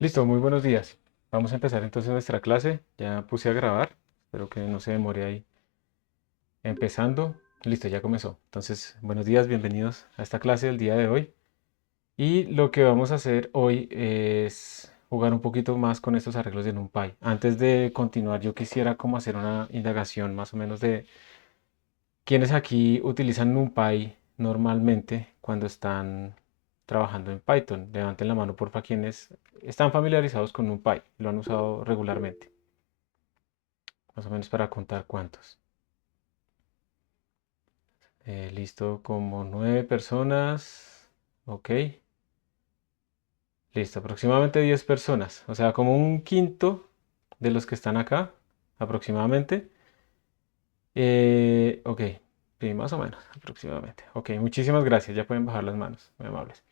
Listo, muy buenos días. Vamos a empezar entonces nuestra clase. Ya puse a grabar. Espero que no se demore ahí. Empezando. Listo, ya comenzó. Entonces, buenos días, bienvenidos a esta clase del día de hoy. Y lo que vamos a hacer hoy es jugar un poquito más con estos arreglos de NumPy. Antes de continuar, yo quisiera como hacer una indagación más o menos de quiénes aquí utilizan NumPy normalmente cuando están trabajando en Python. Levanten la mano, porfa, quienes están familiarizados con NumPy, lo han usado regularmente. Más o menos para contar cuántos. Listo, como 9 personas. Ok. Listo, aproximadamente 10 personas. O sea, como un quinto de los que están acá, aproximadamente. Ok, sí, más o menos, aproximadamente. Ok, muchísimas gracias. Ya pueden bajar las manos, muy amables.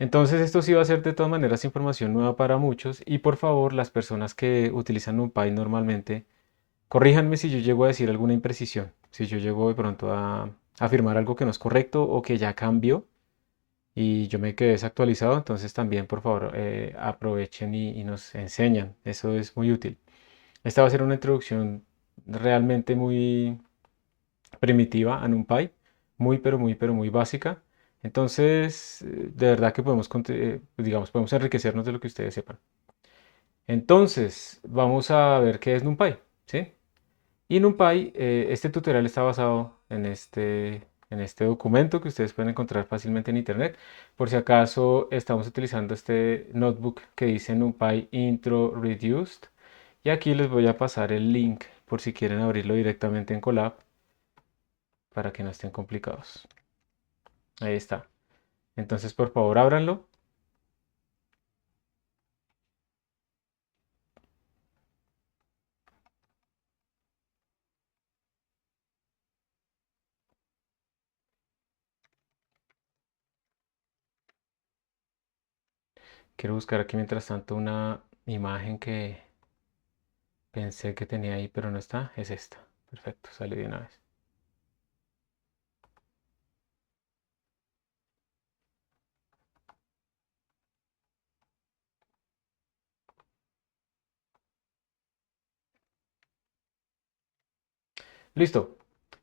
Entonces esto sí va a ser de todas maneras información nueva para muchos y por favor las personas que utilizan NumPy normalmente, corríjanme si yo llego a decir alguna imprecisión, si yo llego de pronto a afirmar algo que no es correcto o que ya cambió y yo me quedé desactualizado, entonces también por favor aprovechen y nos enseñan, eso es muy útil. Esta va a ser una introducción realmente muy primitiva a NumPy, muy pero muy básica. Entonces, de verdad que podemos, digamos, podemos enriquecernos de lo que ustedes sepan. Entonces, vamos a ver qué es NumPy, ¿sí? Y NumPy, este tutorial está basado en este documento que ustedes pueden encontrar fácilmente en internet. Por si acaso estamos utilizando este notebook que dice NumPy Intro Reduced. Y aquí les voy a pasar el link por si quieren abrirlo directamente en Colab para que no estén complicados. Ahí está. Entonces, por favor, ábranlo. Quiero buscar aquí mientras tanto una imagen que pensé que tenía ahí, pero no está. Es esta. Perfecto, sale de una vez. Listo.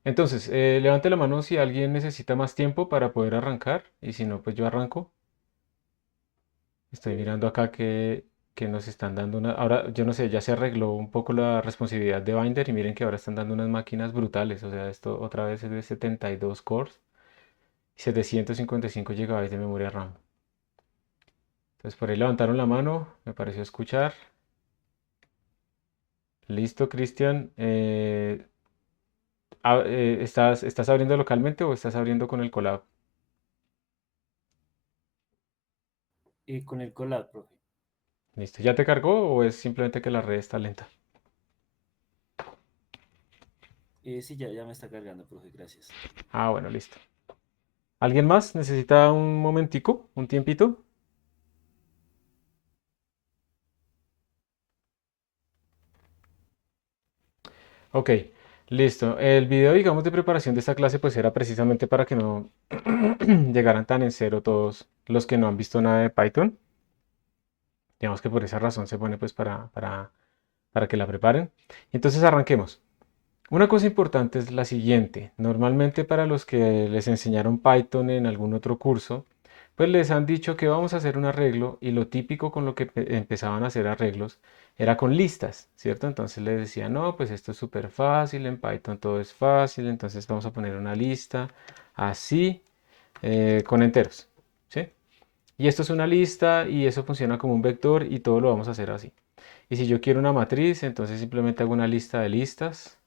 Entonces, levante la mano si alguien necesita más tiempo para poder arrancar. Y si no, pues yo arranco. Estoy mirando acá que nos están dando una... Ahora, yo no sé, ya se arregló un poco la responsabilidad de Binder y miren que ahora están dando unas máquinas brutales. O sea, esto otra vez es de 72 cores y 755 GB de memoria RAM. Entonces por ahí levantaron la mano, me pareció escuchar. Listo, Cristian. ¿Estás abriendo localmente o estás abriendo con el Colab? Con el Colab, profe. Listo. ¿Ya te cargó o es simplemente que la red está lenta? Sí, ya me está cargando, profe, gracias. Ah, bueno, listo. ¿Alguien más necesita un momentico, un tiempito? Ok, listo. El video, digamos, de preparación de esta clase, pues era precisamente para que no llegaran tan en cero todos los que no han visto nada de Python. Digamos que por esa razón se pone pues para que la preparen. Entonces arranquemos. Una cosa importante es la siguiente. Normalmente para los que les enseñaron Python en algún otro curso, pues les han dicho que vamos a hacer un arreglo y lo típico con lo que empezaban a hacer arreglos era con listas, ¿cierto? Entonces les decían, no, pues esto es súper fácil, en Python todo es fácil, entonces vamos a poner una lista así, con enteros, ¿sí? Y esto es una lista y eso funciona como un vector y todo lo vamos a hacer así. Y si yo quiero una matriz, entonces simplemente hago una lista de listas,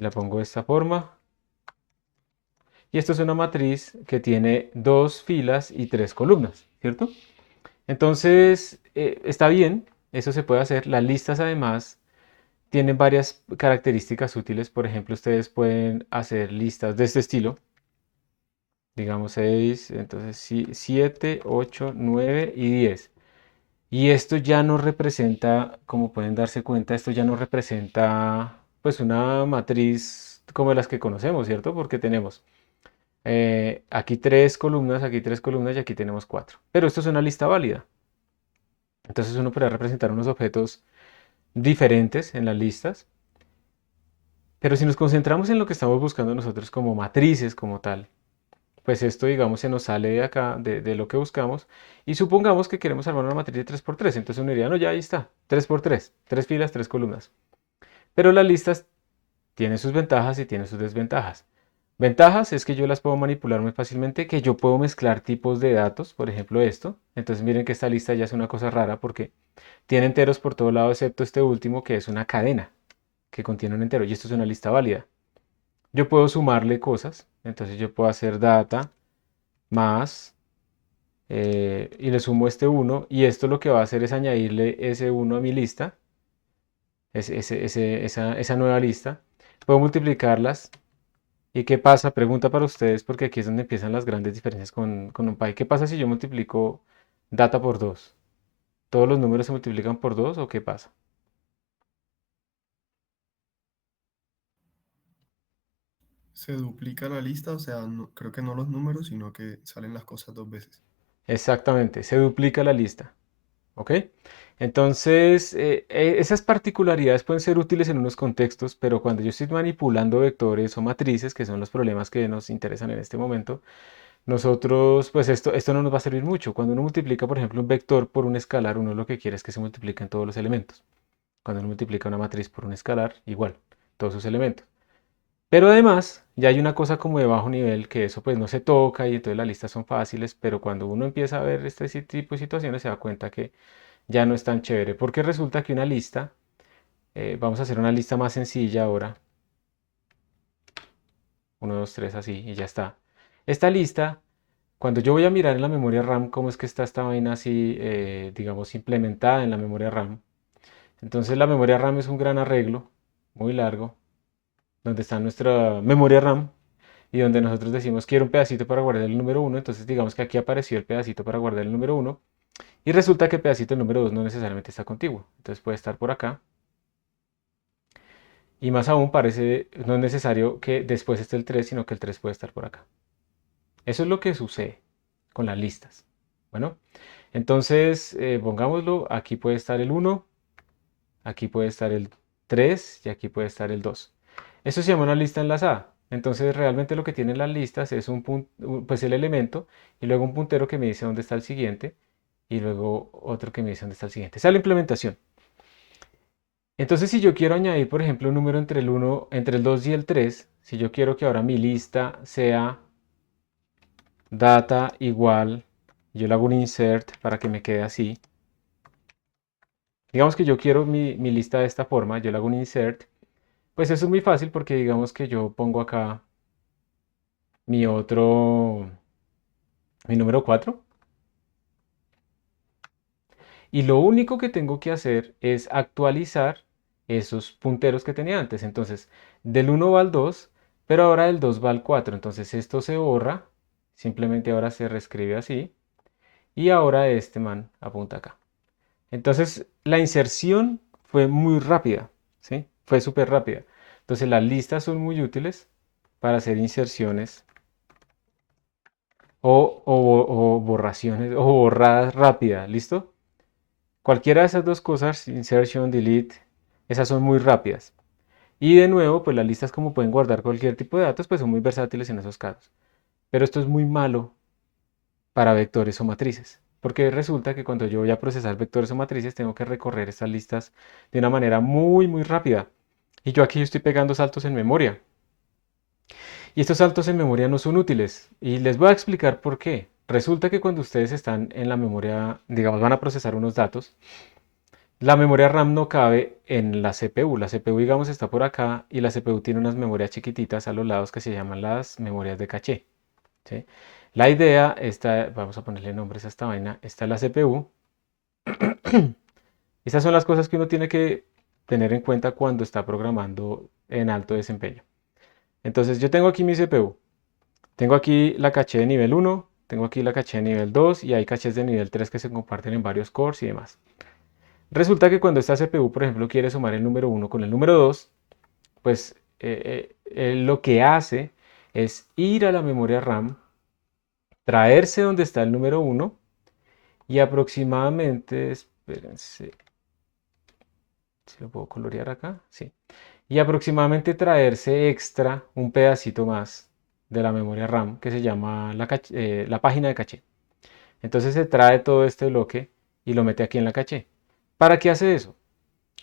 la pongo de esta forma. Y esto es una matriz que tiene dos filas y tres columnas, ¿cierto? Entonces, está bien, eso se puede hacer. Las listas además tienen varias características útiles. Por ejemplo, ustedes pueden hacer listas de este estilo, digamos 6, entonces 7, 8, 9 y 10. Y esto ya no representa, como pueden darse cuenta, esto ya no representa pues una matriz como las que conocemos, ¿cierto? Porque tenemos aquí tres columnas y aquí tenemos cuatro. Pero esto es una lista válida. Entonces uno podría representar unos objetos diferentes en las listas, pero si nos concentramos en lo que estamos buscando nosotros como matrices como tal, pues esto, digamos, se nos sale de acá, de lo que buscamos, y supongamos que queremos armar una matriz de 3x3. Entonces uno diría, no, ya ahí está, 3x3, tres filas, tres columnas. Pero las listas tienen sus ventajas y tienen sus desventajas. Ventajas es que yo las puedo manipular muy fácilmente, que yo puedo mezclar tipos de datos, por ejemplo esto. Entonces miren que esta lista ya es una cosa rara porque tiene enteros por todo lado excepto este último que es una cadena que contiene un entero y esto es una lista válida. Yo puedo sumarle cosas, entonces yo puedo hacer data más y le sumo este uno y esto lo que va a hacer es añadirle ese uno a mi lista, esa nueva lista. Puedo multiplicarlas. ¿Y qué pasa? Pregunta para ustedes, porque aquí es donde empiezan las grandes diferencias con NumPy. ¿Qué pasa si yo multiplico data por 2? ¿Todos los números se multiplican por 2 o qué pasa? Se duplica la lista, o sea, creo que no los números, sino que salen las cosas dos veces. Exactamente, se duplica la lista. ¿Ok? Entonces, esas particularidades pueden ser útiles en unos contextos, pero cuando yo estoy manipulando vectores o matrices, que son los problemas que nos interesan en este momento, nosotros, pues esto no nos va a servir mucho. Cuando uno multiplica, por ejemplo, un vector por un escalar, uno lo que quiere es que se multipliquen todos los elementos. Cuando uno multiplica una matriz por un escalar, igual, todos sus elementos. Pero además, ya hay una cosa como de bajo nivel, que eso pues no se toca y entonces las listas son fáciles, pero cuando uno empieza a ver este tipo de situaciones se da cuenta que ya no es tan chévere, porque resulta que una lista, vamos a hacer una lista más sencilla ahora, uno 2 3 así, y ya está. Esta lista, cuando yo voy a mirar en la memoria RAM cómo es que está esta vaina así, digamos, implementada en la memoria RAM, entonces la memoria RAM es un gran arreglo, muy largo, donde está nuestra memoria RAM y donde nosotros decimos quiero un pedacito para guardar el número uno, entonces digamos que aquí apareció el pedacito para guardar el número uno y resulta que el pedacito del número 2 no necesariamente está contiguo, entonces puede estar por acá y más aún parece, no es necesario que después esté el 3 sino que el 3 puede estar por acá. Eso es lo que sucede con las listas. Bueno, entonces pongámoslo, aquí puede estar el uno, aquí puede estar el 3 y aquí puede estar el 2. Eso se llama una lista enlazada. Entonces realmente lo que tienen las listas es pues el elemento y luego un puntero que me dice dónde está el siguiente y luego otro que me dice dónde está el siguiente. Esa es la implementación. Entonces si yo quiero añadir, por ejemplo, un número entre el 1, entre el 2 y el 3, si yo quiero que ahora mi lista sea data igual, yo le hago un insert para que me quede así. Digamos que yo quiero mi lista de esta forma, yo le hago un insert. Pues eso es muy fácil porque digamos que yo pongo acá mi otro, mi número 4 y lo único que tengo que hacer es actualizar esos punteros que tenía antes. Entonces, del 1 va al 2, pero ahora del 2 va al 4. Entonces esto se borra, simplemente ahora se reescribe así y ahora este man apunta acá. Entonces, la inserción fue muy rápida, ¿sí? Fue súper rápida. Entonces, las listas son muy útiles para hacer inserciones o borraciones o borradas rápidas, ¿listo? Cualquiera de esas dos cosas, insertion, delete, esas son muy rápidas. Y de nuevo, pues las listas como pueden guardar cualquier tipo de datos, pues son muy versátiles en esos casos. Pero esto es muy malo para vectores o matrices, porque resulta que cuando yo voy a procesar vectores o matrices tengo que recorrer estas listas de una manera muy, muy rápida. Y yo aquí estoy pegando saltos en memoria. Y estos saltos en memoria no son útiles. Y les voy a explicar por qué. Resulta que cuando ustedes están en la memoria, digamos, van a procesar unos datos, la memoria RAM no cabe en la CPU. La CPU, digamos, está por acá y la CPU tiene unas memorias chiquititas a los lados que se llaman las memorias de caché. ¿Sí? La idea, esta, vamos a ponerle nombres a esta vaina, esta es la CPU. Estas son las cosas que uno tiene que tener en cuenta cuando está programando en alto desempeño. Entonces yo tengo aquí mi CPU. Tengo aquí la caché de nivel 1, tengo aquí la caché de nivel 2 y hay cachés de nivel 3 que se comparten en varios cores y demás. Resulta que cuando esta CPU, por ejemplo, quiere sumar el número 1 con el número 2, pues lo que hace es ir a la memoria RAM, traerse donde está el número 1 y aproximadamente, espérense, si lo puedo colorear acá, sí. Y aproximadamente traerse extra un pedacito más de la memoria RAM que se llama la página de caché. Entonces se trae todo este bloque y lo mete aquí en la caché. ¿Para qué hace eso?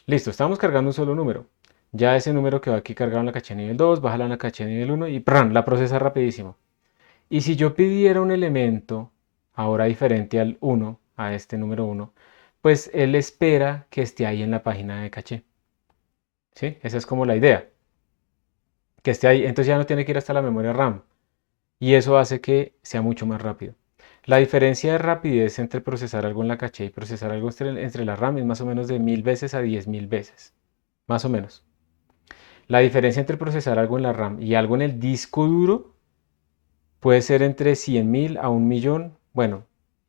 Listo, estamos cargando un solo número. Ya ese número que va aquí cargado en la caché nivel 2, baja en la caché nivel 1 y ¡pran! La procesa rapidísimo. Y si yo pidiera un elemento ahora diferente al 1, a este número 1, pues él espera que esté ahí en la página de caché. ¿Sí? Esa es como la idea, que esté ahí. Entonces ya no tiene que ir hasta la memoria RAM. Y eso hace que sea mucho más rápido. La diferencia de rapidez entre procesar algo en la caché y procesar algo entre la RAM es más o menos de 1000 veces a 10.000 veces. Más o menos. La diferencia entre procesar algo en la RAM y algo en el disco duro puede ser entre 100.000 a 1.000.000. Bueno,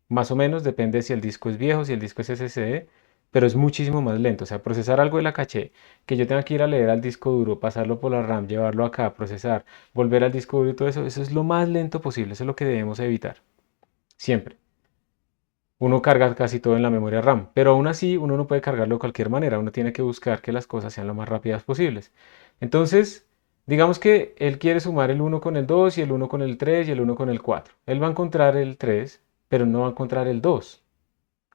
más o menos, depende si el disco es viejo, si el disco es SSD, pero es muchísimo más lento. O sea, procesar algo de la caché, que yo tenga que ir a leer al disco duro, pasarlo por la RAM, llevarlo acá, procesar, volver al disco duro y todo eso, eso es lo más lento posible, eso es lo que debemos evitar, siempre. Uno carga casi todo en la memoria RAM, pero aún así uno no puede cargarlo de cualquier manera, uno tiene que buscar que las cosas sean lo más rápidas posibles. Entonces, digamos que él quiere sumar el uno con el 2 y el uno con el 3 y el uno con el 4. Él va a encontrar el 3, pero no va a encontrar el 2.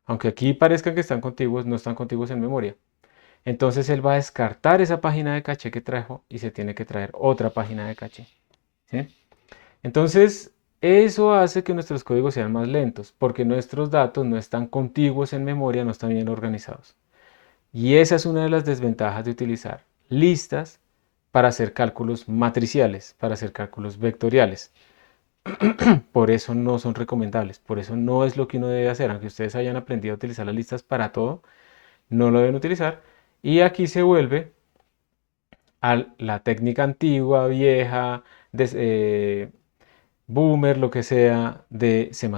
Aunque aquí parezca que están contiguos, no están contiguos en memoria. Entonces él va a descartar esa página de caché que trajo y se tiene que traer otra página de caché. ¿Sí? Entonces, eso hace que nuestros códigos sean más lentos, porque nuestros datos no están contiguos en memoria, no están bien organizados. Y esa es una de las desventajas de utilizar listas para hacer cálculos matriciales, para hacer cálculos vectoriales. Por eso no son recomendables, por eso no es lo que uno debe hacer, aunque ustedes hayan aprendido a utilizar las listas para todo, no lo deben utilizar. Y aquí se vuelve a la técnica antigua, vieja, boomer, lo que sea, de C++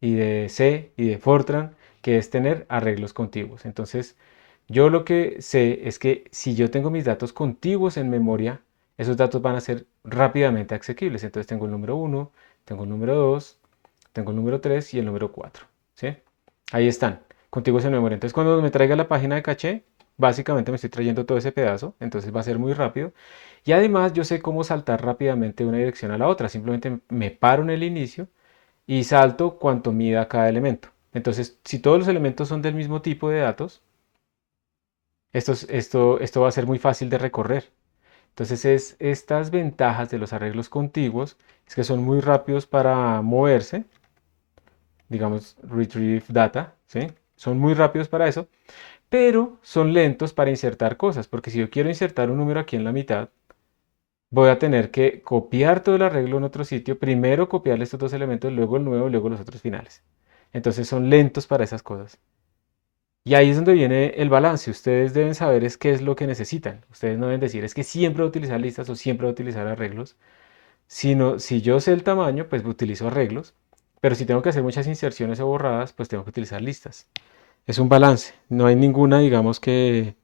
y de C y de Fortran, que es tener arreglos contiguos. Entonces, yo lo que sé es que si yo tengo mis datos contiguos en memoria, esos datos van a ser rápidamente asequibles. Entonces tengo el número 1, tengo el número 2, tengo el número 3 y el número 4. ¿Sí? Ahí están, contiguos en memoria. Entonces, cuando me traiga la página de caché, básicamente me estoy trayendo todo ese pedazo, entonces va a ser muy rápido. Y además yo sé cómo saltar rápidamente de una dirección a la otra. Simplemente me paro en el inicio y salto cuanto mida cada elemento. Entonces, si todos los elementos son del mismo tipo de datos, esto va a ser muy fácil de recorrer. Entonces, estas ventajas de los arreglos contiguos es que son muy rápidos para moverse, digamos, retrieve data, ¿sí? Son muy rápidos para eso, pero son lentos para insertar cosas, porque si yo quiero insertar un número aquí en la mitad, voy a tener que copiar todo el arreglo en otro sitio, primero copiarle estos dos elementos, luego el nuevo, luego los otros finales. Entonces son lentos para esas cosas. Y ahí es donde viene el balance. Ustedes deben saber es qué es lo que necesitan. Ustedes no deben decir es que siempre voy a utilizar listas o siempre voy a utilizar arreglos, sino si yo sé el tamaño, pues utilizo arreglos, pero si tengo que hacer muchas inserciones o borradas, pues tengo que utilizar listas. Es un balance. No hay ninguna, digamos, que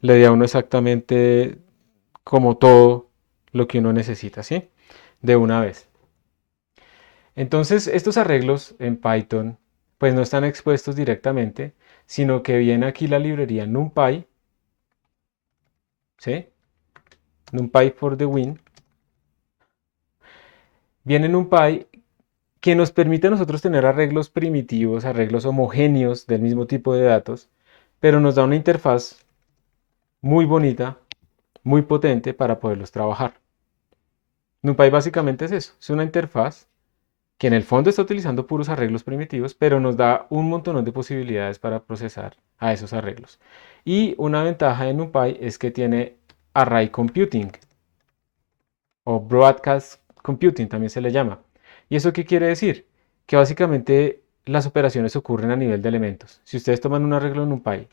le dé a uno exactamente como todo lo que uno necesita, ¿sí? De una vez. Entonces, estos arreglos en Python, pues no están expuestos directamente, sino que viene aquí la librería NumPy, ¿sí? NumPy for the win. Viene NumPy que nos permite a nosotros tener arreglos primitivos, arreglos homogéneos del mismo tipo de datos, pero nos da una interfaz muy bonita, muy potente para poderlos trabajar. NumPy básicamente es eso, es una interfaz que en el fondo está utilizando puros arreglos primitivos, pero nos da un montón de posibilidades para procesar a esos arreglos. Y una ventaja de NumPy es que tiene Array Computing o Broadcast Computing también se le llama. ¿Y eso qué quiere decir? Que básicamente las operaciones ocurren a nivel de elementos. Si ustedes toman un arreglo en NumPy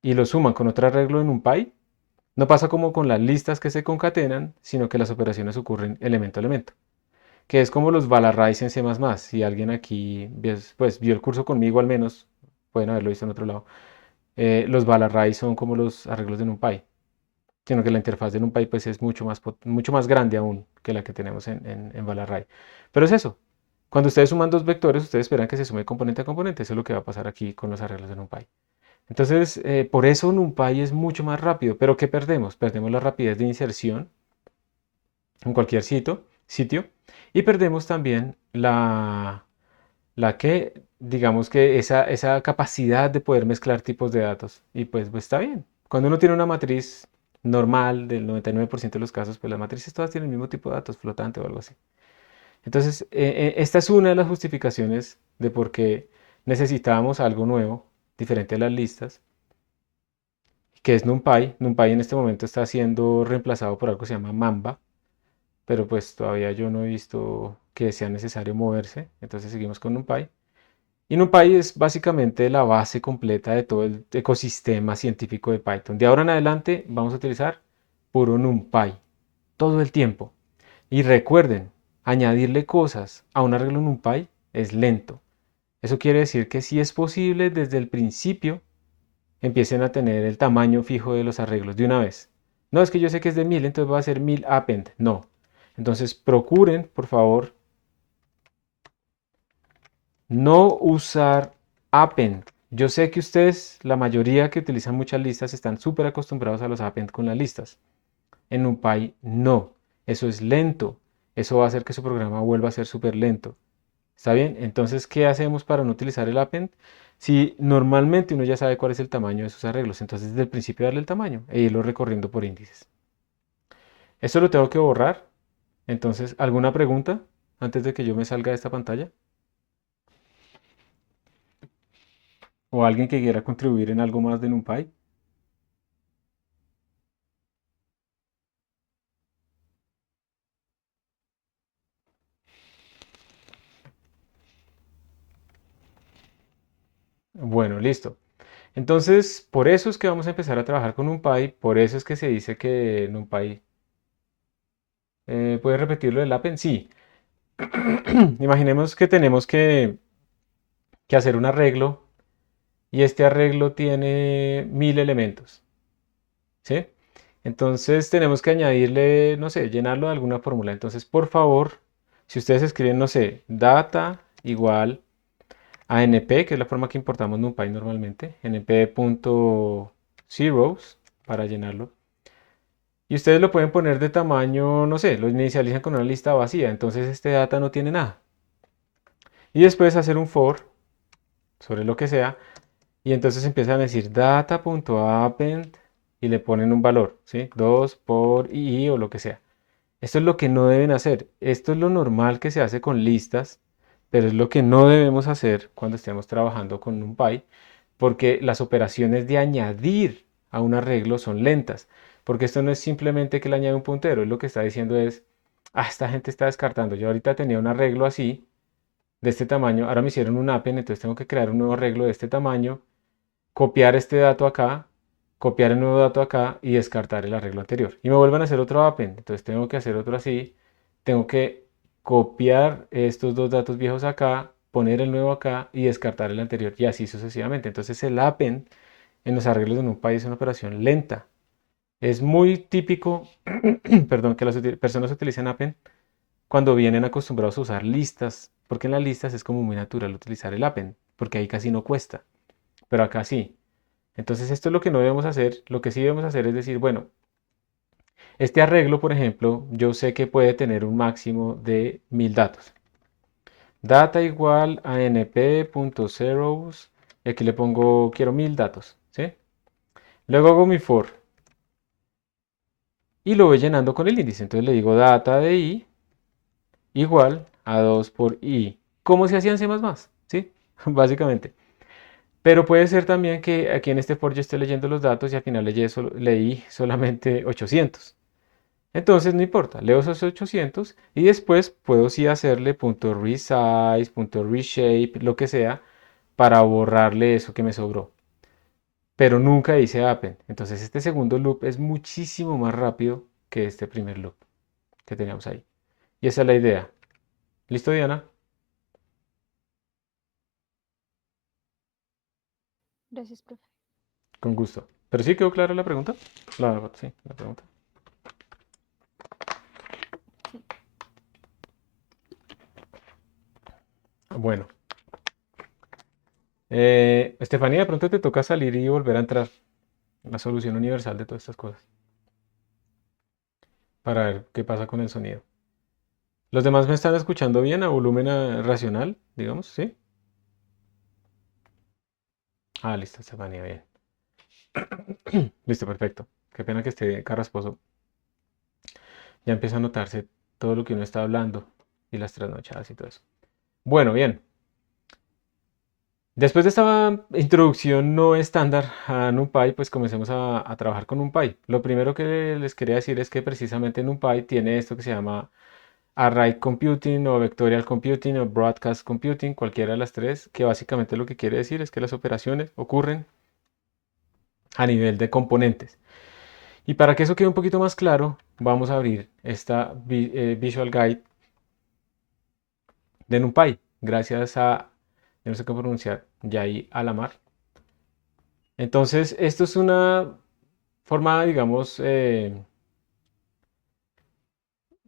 y lo suman con otro arreglo en NumPy, no pasa como con las listas que se concatenan, sino que las operaciones ocurren elemento a elemento, que es como los val arrays en C++. Si alguien aquí pues, vio el curso conmigo al menos, pueden haberlo visto en otro lado, los val arrays son como los arreglos de NumPy, sino que la interfaz de NumPy pues, es mucho más grande aún que la que tenemos en val array. Pero es eso, Cuando ustedes suman dos vectores, ustedes esperan que se sume componente a componente. Eso es lo que va a pasar aquí con los arreglos de NumPy. Entonces, por eso NumPy es mucho más rápido. ¿Pero qué perdemos? Perdemos la rapidez de inserción en cualquier sitio y perdemos también la que, digamos que esa capacidad de poder mezclar tipos de datos. Y pues está bien. Cuando uno tiene una matriz normal del 99% de los casos, pues las matrices todas tienen el mismo tipo de datos, flotante o algo así. Entonces, esta es una de las justificaciones de por qué necesitábamos algo nuevo, diferente a las listas, que es NumPy. NumPy en este momento está siendo reemplazado por algo que se llama Mamba, pero pues todavía yo no he visto que sea necesario moverse, entonces seguimos con NumPy. Y NumPy es básicamente la base completa de todo el ecosistema científico de Python. De ahora en adelante vamos a utilizar puro NumPy todo el tiempo. Y recuerden, añadirle cosas a un arreglo NumPy es lento. Eso quiere decir que si es posible desde el principio empiecen a tener el tamaño fijo de los arreglos de una vez. No es que yo sé que es de 1000, entonces va a ser 1000 append. No. Entonces procuren, por favor, no usar append. Yo sé que ustedes, la mayoría que utilizan muchas listas, están súper acostumbrados a los append con las listas. En NumPy no. Eso es lento. Eso va a hacer que su programa vuelva a ser súper lento. ¿Está bien? Entonces, ¿qué hacemos para no utilizar el append? Si normalmente uno ya sabe cuál es el tamaño de sus arreglos, entonces desde el principio darle el tamaño e irlo recorriendo por índices. Esto lo tengo que borrar. Entonces, ¿alguna pregunta antes de que yo me salga de esta pantalla? ¿O alguien que quiera contribuir en algo más de NumPy? Bueno, listo. Entonces, por eso es que vamos a empezar a trabajar con NumPy. Por eso es que se dice que NumPy... ¿puede repetirlo del append? Sí. Imaginemos que tenemos que hacer un arreglo y este arreglo tiene 1000 elementos, ¿sí? Entonces tenemos que añadirle, no sé, llenarlo de alguna fórmula. Entonces, por favor, si ustedes escriben, no sé, data igual a np, que es la forma que importamos NumPy normalmente, np.zeros para llenarlo. Y ustedes lo pueden poner de tamaño, no sé, lo inicializan con una lista vacía, entonces este data no tiene nada. Y después hacer un for sobre lo que sea. Y entonces empiezan a decir data.append y le ponen un valor, ¿sí? 2 por i o lo que sea. Esto es lo que no deben hacer. Esto es lo normal que se hace con listas, pero es lo que no debemos hacer cuando estemos trabajando con NumPy, porque las operaciones de añadir a un arreglo son lentas. Porque esto no es simplemente que le añade un puntero, es lo que está diciendo es, esta gente está descartando. Yo ahorita tenía un arreglo así, de este tamaño, ahora me hicieron un append, entonces tengo que crear un nuevo arreglo de este tamaño, copiar este dato acá, copiar el nuevo dato acá y descartar el arreglo anterior. Y me vuelven a hacer otro append, entonces tengo que hacer otro así, tengo que copiar estos dos datos viejos acá, poner el nuevo acá y descartar el anterior y así sucesivamente. Entonces el append en los arreglos de NumPy es una operación lenta. Es muy típico, perdón, que las personas utilicen append cuando vienen acostumbrados a usar listas, porque en las listas es como muy natural utilizar el append, porque ahí casi no cuesta, pero acá sí. Entonces esto es lo que no debemos hacer. Lo que sí debemos hacer es decir, bueno, este arreglo, por ejemplo, yo sé que puede tener un máximo de 1000 datos. Data igual a np.zeros. Y aquí le pongo, quiero 1000 datos, ¿sí? Luego hago mi for. Y lo voy llenando con el índice. Entonces le digo data de i igual a 2 por i. Como se hacía en C++, ¿sí? Básicamente. Pero puede ser también que aquí en este for yo esté leyendo los datos y al final leí solamente 800. Entonces no importa, leo esos 800 y después puedo sí hacerle punto .resize, punto .reshape, lo que sea, para borrarle eso que me sobró. Pero nunca hice append. Entonces este segundo loop es muchísimo más rápido que este primer loop que teníamos ahí. Y esa es la idea. ¿Listo, Diana? Gracias, profe. Con gusto. ¿Pero sí quedó clara la pregunta? Sí, la pregunta. Sí. Bueno, Estefanía, de pronto te toca salir y volver a entrar. La solución universal de todas estas cosas. Para ver qué pasa con el sonido. ¿Los demás me están escuchando bien a volumen racional, digamos? ¿Sí? Ah, listo, Estefanía, bien. Listo, perfecto. Qué pena que esté carrasposo. Ya empieza a notarse todo lo que uno está hablando y las trasnochadas y todo eso. Bueno, bien. Después de esta introducción no estándar a NumPy, pues comencemos a trabajar con NumPy. Lo primero que les quería decir es que precisamente NumPy tiene esto que se llama Array Computing o Vectorial Computing o Broadcast Computing, cualquiera de las tres, que básicamente lo que quiere decir es que las operaciones ocurren a nivel de componentes. Y para que eso quede un poquito más claro, vamos a abrir esta Visual Guide de NumPy, gracias a, yo no sé cómo pronunciar, Yai Alamar. Entonces, esto es una forma, digamos,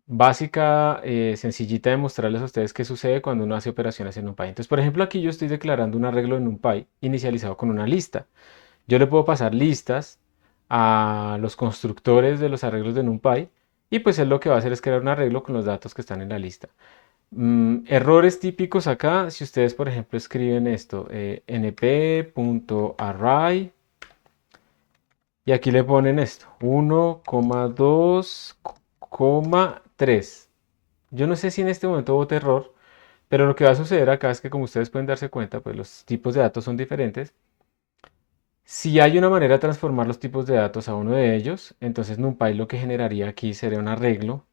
básica, sencillita de mostrarles a ustedes qué sucede cuando uno hace operaciones en NumPy. Entonces, por ejemplo, aquí yo estoy declarando un arreglo en NumPy inicializado con una lista. Yo le puedo pasar listas a los constructores de los arreglos de NumPy y pues él lo que va a hacer es crear un arreglo con los datos que están en la lista. Errores típicos acá, si ustedes por ejemplo escriben esto, np.array y aquí le ponen esto, 1,2,3. Yo no sé si en este momento bote error, pero lo que va a suceder acá es que como ustedes pueden darse cuenta, pues los tipos de datos son diferentes. Si hay una manera de transformar los tipos de datos a uno de ellos, entonces NumPy lo que generaría aquí sería un arreglo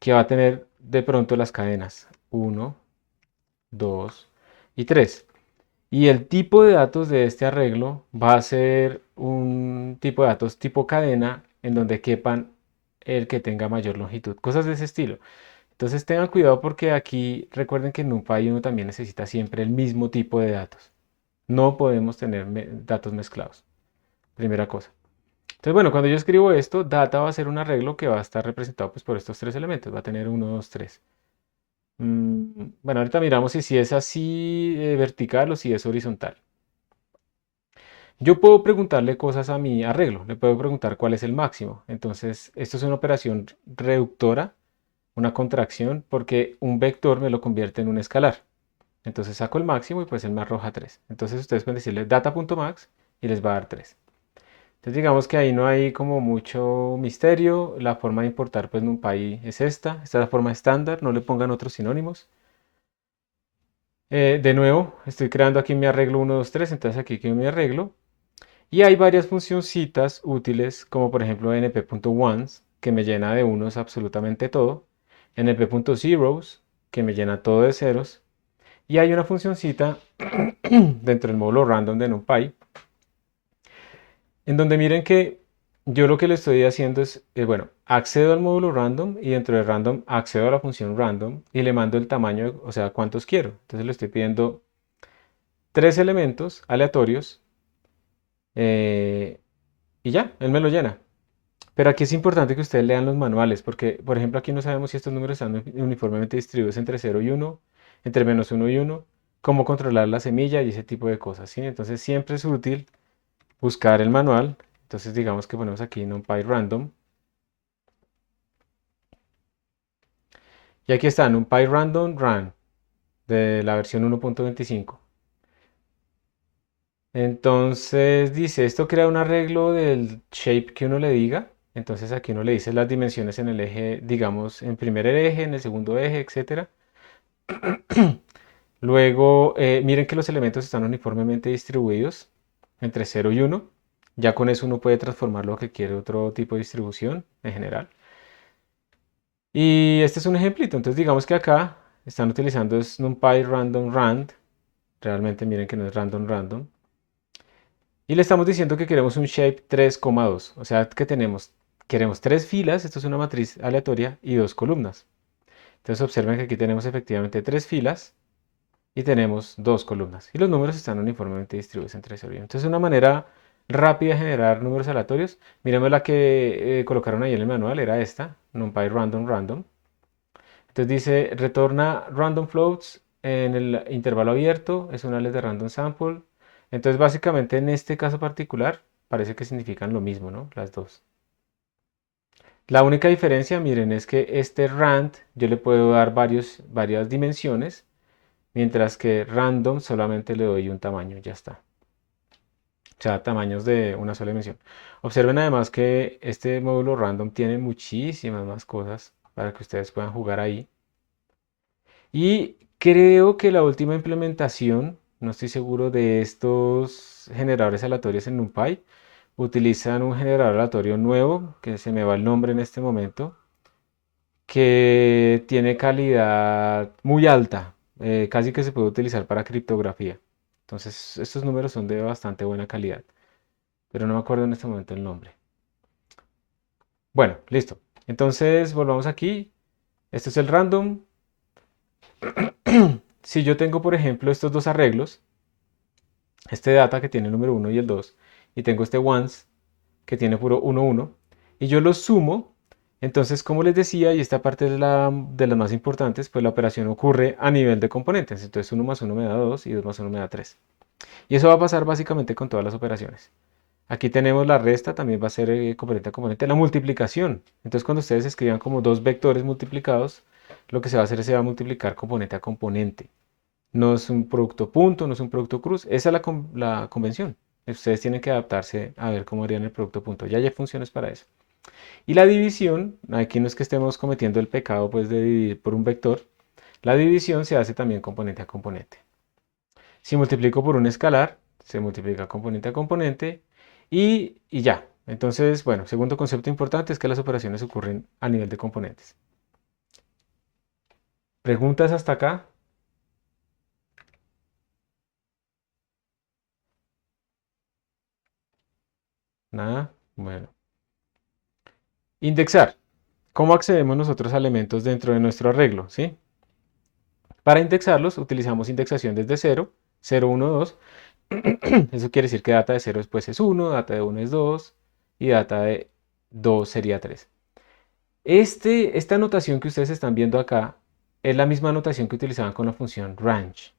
que va a tener de pronto las cadenas 1, 2 y 3. Y el tipo de datos de este arreglo va a ser un tipo de datos tipo cadena en donde quepan el que tenga mayor longitud, cosas de ese estilo. Entonces tengan cuidado porque aquí recuerden que en NumPy uno también necesita siempre el mismo tipo de datos. No podemos tener datos mezclados. Primera cosa. Entonces, bueno, cuando yo escribo esto, data va a ser un arreglo que va a estar representado pues, por estos tres elementos. Va a tener 1, 2, 3. Bueno, ahorita miramos si es así vertical o si es horizontal. Yo puedo preguntarle cosas a mi arreglo. Le puedo preguntar cuál es el máximo. Entonces, esto es una operación reductora, una contracción, porque un vector me lo convierte en un escalar. Entonces saco el máximo y pues él me arroja 3. Entonces ustedes pueden decirle data.max y les va a dar 3. Entonces digamos que ahí no hay como mucho misterio. La forma de importar pues NumPy es esta. Esta es la forma estándar. No le pongan otros sinónimos. De nuevo, estoy creando aquí mi arreglo 1, 2, 3. Entonces aquí quedo mi arreglo. Y hay varias funcioncitas útiles, como por ejemplo np.ones, que me llena de unos absolutamente todo. np.zeros, que me llena todo de ceros. Y hay una funcioncita dentro del módulo random de NumPy, en donde miren que yo lo que le estoy haciendo es, bueno, accedo al módulo random y dentro de random accedo a la función random y le mando el tamaño, o sea, cuántos quiero. Entonces le estoy pidiendo tres elementos aleatorios eh, y ya, él me lo llena. Pero aquí es importante que ustedes lean los manuales, porque, por ejemplo, aquí no sabemos si estos números están uniformemente distribuidos entre 0 y 1, entre -1 y 1, cómo controlar la semilla y ese tipo de cosas, ¿sí? Entonces siempre es útil buscar el manual. Entonces digamos que ponemos aquí NumPy random. Y aquí está NumPy random run de la versión 1.25. Entonces dice, esto crea un arreglo del shape que uno le diga. Entonces aquí uno le dice las dimensiones en el eje, digamos, en primer eje, en el segundo eje, etcétera. Luego, miren que los elementos están uniformemente distribuidos entre 0 y 1. Ya con eso uno puede transformar lo que quiere otro tipo de distribución en general. Y este es un ejemplito. Entonces digamos que acá están utilizando es NumPy random rand. Realmente miren que no es random random. Y le estamos diciendo que queremos un shape 3,2. O sea que queremos tres filas, esto es una matriz aleatoria, y dos columnas. Entonces observen que aquí tenemos efectivamente tres filas y tenemos dos columnas. Y los números están uniformemente distribuidos entre 0 y 1. Entonces una manera rápida de generar números aleatorios. Miremos la que colocaron ahí en el manual, era esta, NumPy random random. Entonces dice, retorna random floats en el intervalo abierto, es una list de random sample. Entonces, básicamente en este caso particular, parece que significan lo mismo, ¿no? Las dos. La única diferencia, miren, es que este rand yo le puedo dar varias dimensiones, mientras que random solamente le doy un tamaño, ya está. O sea, tamaños de una sola dimensión. Observen además que este módulo random tiene muchísimas más cosas para que ustedes puedan jugar ahí. Y creo que la última implementación, no estoy seguro de estos generadores aleatorios en NumPy, utilizan un generador aleatorio nuevo, que se me va el nombre en este momento, que tiene calidad muy alta, casi que se puede utilizar para criptografía. Entonces, estos números son de bastante buena calidad, pero no me acuerdo en este momento el nombre. Bueno, listo. Entonces, volvamos aquí. Esto es el random. Si yo tengo, por ejemplo, estos dos arreglos, este data que tiene el número 1 y el 2, y tengo este once que tiene puro 1, 1, y yo los sumo, entonces, como les decía, y esta parte es de las más importantes, pues la operación ocurre a nivel de componentes. Entonces, 1 más 1 me da 2 y 2 más 1 me da 3. Y eso va a pasar básicamente con todas las operaciones. Aquí tenemos la resta, también va a ser componente a componente. La multiplicación. Entonces, cuando ustedes escriban como dos vectores multiplicados, lo que se va a hacer es se va a multiplicar componente a componente. No es un producto punto, no es un producto cruz. Esa es la convención. Ustedes tienen que adaptarse a ver cómo harían el producto punto. Ya hay funciones para eso. Y la división, aquí no es que estemos cometiendo el pecado pues de dividir por un vector. La división se hace también componente a componente. Si multiplico por un escalar, se multiplica componente a componente y ya. Entonces, bueno, segundo concepto importante es que las operaciones ocurren a nivel de componentes. ¿Preguntas hasta acá? Nada. Bueno. Indexar. ¿Cómo accedemos nosotros a elementos dentro de nuestro arreglo? ¿Sí? Para indexarlos utilizamos indexación desde 0, 0, 1, 2. Eso quiere decir que data de 0 después es 1, data de 1 es 2 y data de 2 sería 3. Esta notación que ustedes están viendo acá es la misma notación que utilizaban con la función range.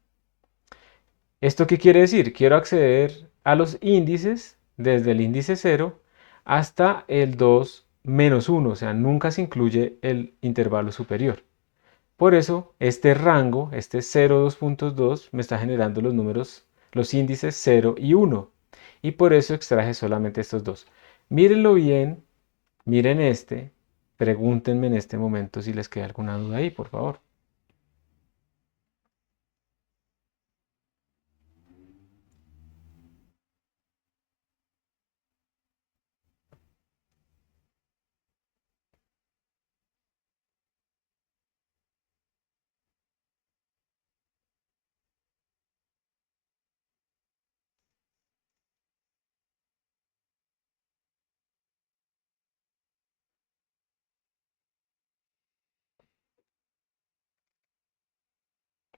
¿Esto qué quiere decir? Quiero acceder a los índices desde el índice 0 hasta el 2 menos 1, o sea, nunca se incluye el intervalo superior. Por eso, este rango, este 0, 2.2, me está generando los números, los índices 0 y 1. Y por eso extraje solamente estos dos. Mírenlo bien, miren este, pregúntenme en este momento si les queda alguna duda ahí, por favor.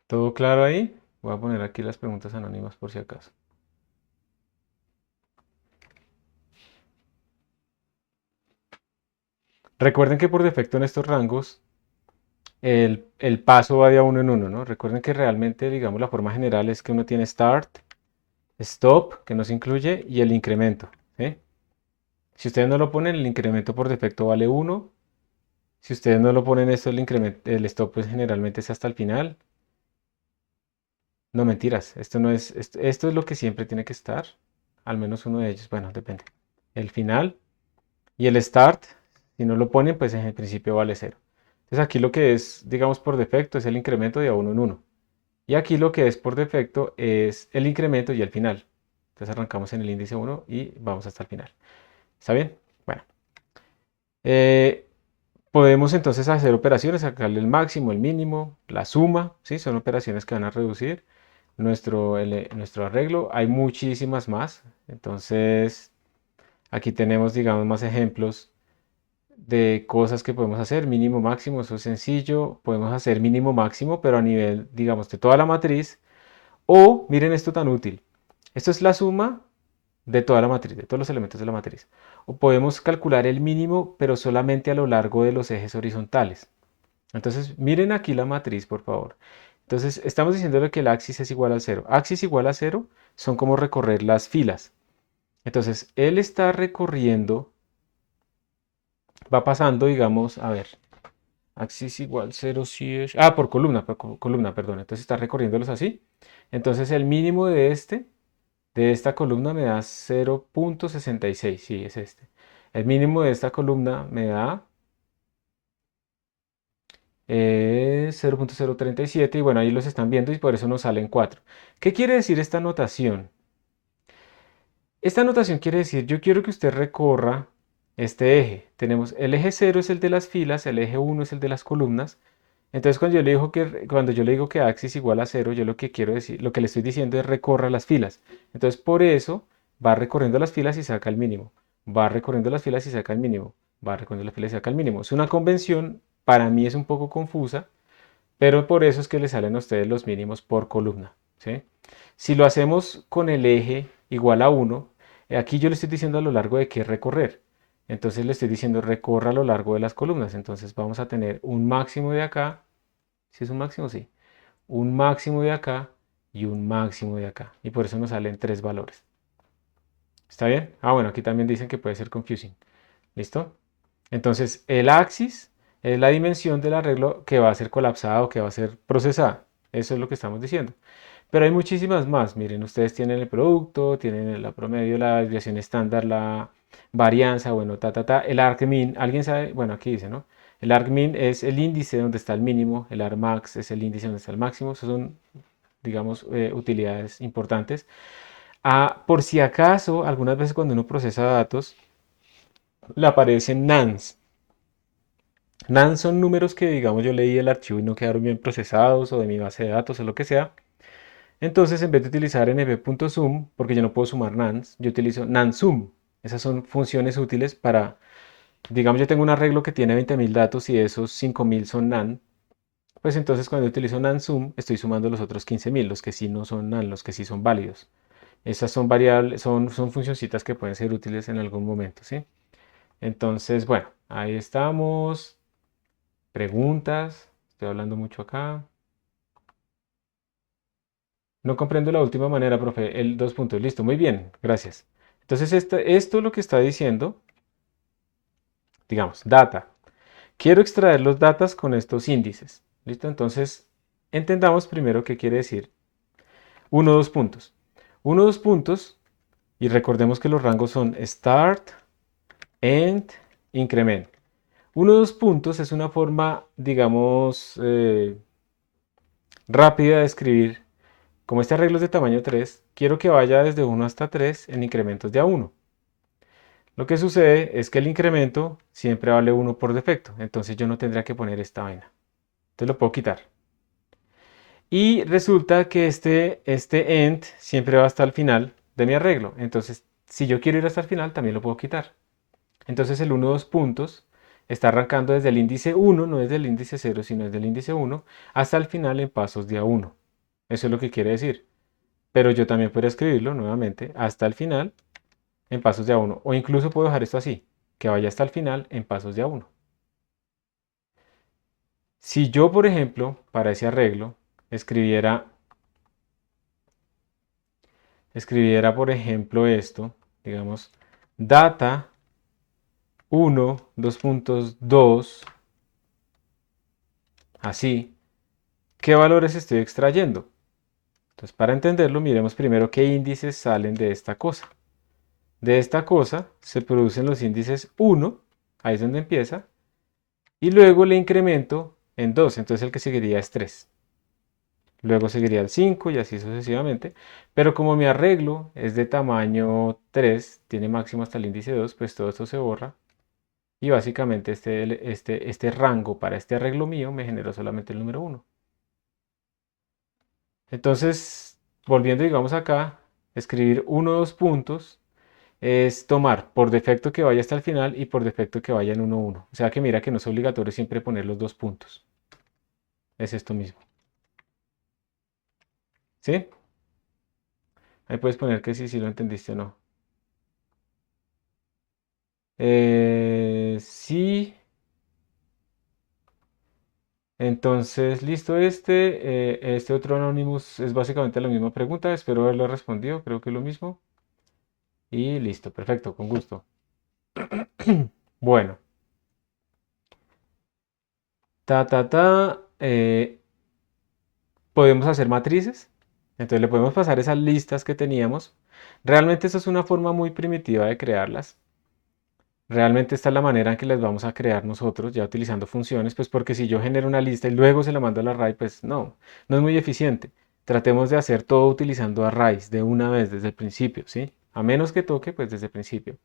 ¿Todo claro ahí? Voy a poner aquí las preguntas anónimas por si acaso. Recuerden que por defecto en estos rangos el paso va de a uno en uno, ¿no? Recuerden que realmente, digamos, la forma general es que uno tiene start, stop, que no se incluye, y el incremento, ¿sí? Si ustedes no lo ponen, el incremento por defecto vale 1. Si ustedes no lo ponen esto, el stop pues generalmente es hasta el final. No, mentiras, esto no es, esto es lo que siempre tiene que estar, al menos uno de ellos, bueno, depende. El final y el start, si no lo ponen, pues en principio vale 0. Entonces aquí lo que es, digamos, por defecto es el incremento de a uno en uno. Y aquí lo que es por defecto es el incremento y el final. Entonces arrancamos en el índice 1 y vamos hasta el final. ¿Está bien? Bueno. Eh, Podemos entonces hacer operaciones, sacarle el máximo, el mínimo, la suma, ¿sí? Son operaciones que van a reducir nuestro arreglo. Hay muchísimas más. Entonces, aquí tenemos, digamos, más ejemplos de cosas que podemos hacer. Mínimo, máximo, eso es sencillo. Podemos hacer mínimo, máximo, pero a nivel, digamos, de toda la matriz. O, miren esto tan útil. Esto es la suma de toda la matriz, de todos los elementos de la matriz. O podemos calcular el mínimo, pero solamente a lo largo de los ejes horizontales. Entonces, miren aquí la matriz, por favor. Entonces, estamos diciéndole que el axis es igual al cero. Axis igual a cero son como recorrer las filas. Entonces, él está recorriendo, va pasando, digamos, a ver, axis igual cero si es... Ah, por columna, columna, perdón. Entonces está recorriéndolos así. Entonces, el mínimo de esta columna me da 0,66. Sí, es este. El mínimo de esta columna me da 0,037 y bueno, ahí los están viendo y por eso nos salen 4. ¿Qué quiere decir esta notación? Esta notación quiere decir, yo quiero que usted recorra este eje. Tenemos el eje cero es el de las filas, el eje uno es el de las columnas. Entonces, cuando yo le digo que axis igual a cero, yo lo que quiero decir, lo que le estoy diciendo es recorra las filas. Entonces, por eso va recorriendo las filas y saca el mínimo. Va recorriendo las filas y saca el mínimo. Va recorriendo las filas y saca el mínimo. Es una convención, para mí es un poco confusa, pero por eso es que le salen a ustedes los mínimos por columna, ¿sí? Si lo hacemos con el eje igual a 1, aquí yo le estoy diciendo a lo largo de qué recorrer. Entonces le estoy diciendo recorra a lo largo de las columnas. Entonces vamos a tener un máximo de acá. ¿Si es un máximo? Sí. Un máximo de acá y un máximo de acá. Y por eso nos salen tres valores. ¿Está bien? Ah, bueno, aquí también dicen que puede ser confusing. ¿Listo? Entonces, el axis es la dimensión del arreglo que va a ser colapsada o que va a ser procesada. Eso es lo que estamos diciendo. Pero hay muchísimas más. Miren, ustedes tienen el producto, tienen la promedio, la desviación estándar, la varianza, bueno, El argmin, ¿alguien sabe? Bueno, aquí dice, ¿no? El argmin es el índice donde está el mínimo, el argmax es el índice donde está el máximo. Esos son, digamos, utilidades importantes. Ah, por si acaso, algunas veces cuando uno procesa datos, le aparecen nans. Nans son números que, digamos, yo leí el archivo y no quedaron bien procesados o de mi base de datos o lo que sea. Entonces, en vez de utilizar nb.sum, porque yo no puedo sumar nans, yo utilizo nansum. Esas son funciones útiles para, digamos, yo tengo un arreglo que tiene 20.000 datos y esos 5.000 son nan. Pues entonces cuando utilizo nansum, estoy sumando los otros 15.000, los que sí no son nan, los que sí son válidos. Esas son variables, son funcioncitas que pueden ser útiles en algún momento, ¿sí? Entonces, bueno, ahí estamos. Preguntas. Estoy hablando mucho acá. No comprendo la última manera, profe. El dos puntos. Listo, muy bien, gracias. Entonces, esto lo que está diciendo, digamos, data. Quiero extraer los datas con estos índices. ¿Listo? Entonces, entendamos primero qué quiere decir uno, dos puntos. Uno, dos puntos, y recordemos que los rangos son start, end, increment. Uno, dos puntos es una forma, digamos, rápida de escribir. Como este arreglo es de tamaño 3, quiero que vaya desde 1 hasta 3 en incrementos de a 1. Lo que sucede es que el incremento siempre vale 1 por defecto, entonces yo no tendría que poner esta vaina. Entonces lo puedo quitar. Y resulta que este end siempre va hasta el final de mi arreglo. Entonces, si yo quiero ir hasta el final, también lo puedo quitar. Entonces el 1, 2 puntos está arrancando desde el índice 1, no desde el índice 0, sino desde el índice 1, hasta el final en pasos de a 1. Eso es lo que quiere decir. Pero yo también puedo escribirlo nuevamente hasta el final en pasos de a 1. O incluso puedo dejar esto así, que vaya hasta el final en pasos de a 1. Si yo, por ejemplo, para ese arreglo, escribiera, por ejemplo, esto, digamos, data 1, 2.2, así, ¿qué valores estoy extrayendo? Entonces, para entenderlo, miremos primero qué índices salen de esta cosa. De esta cosa se producen los índices 1, ahí es donde empieza, y luego le incremento en 2, entonces el que seguiría es 3. Luego seguiría el 5 y así sucesivamente. Pero como mi arreglo es de tamaño 3, tiene máximo hasta el índice 2, pues todo esto se borra. Y básicamente este rango para este arreglo mío me generó solamente el número 1. Entonces, volviendo digamos acá, escribir 1, 2 puntos es tomar por defecto que vaya hasta el final y por defecto que vaya en 1, 1. O sea que mira que no es obligatorio siempre poner los dos puntos. Es esto mismo. ¿Sí? Ahí puedes poner que sí, sí lo entendiste o no. Sí, Entonces, listo este otro Anonymous es básicamente la misma pregunta, espero haberlo respondido, creo que es lo mismo. Y listo, perfecto, con gusto. Bueno, podemos hacer matrices, entonces le podemos pasar esas listas que teníamos. Realmente esa es una forma muy primitiva de crearlas. Realmente esta es la manera en que las vamos a crear nosotros, ya utilizando funciones, pues porque si yo genero una lista y luego se la mando al array, pues no es muy eficiente. Tratemos de hacer todo utilizando arrays de una vez desde el principio, ¿sí? A menos que toque, pues desde el principio.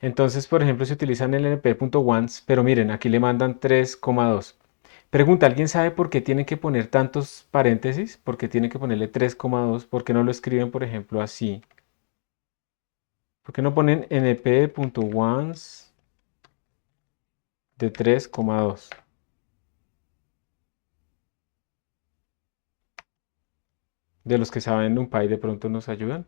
Entonces, por ejemplo, se utilizan el np.once, pero miren, aquí le mandan 3,2. Pregunta, ¿alguien sabe por qué tienen que poner tantos paréntesis? ¿Por qué tienen que ponerle 3,2? ¿Por qué no lo escriben, por ejemplo, así? ¿Por qué no ponen np.once de 3,2? De los que saben NumPy de pronto nos ayudan.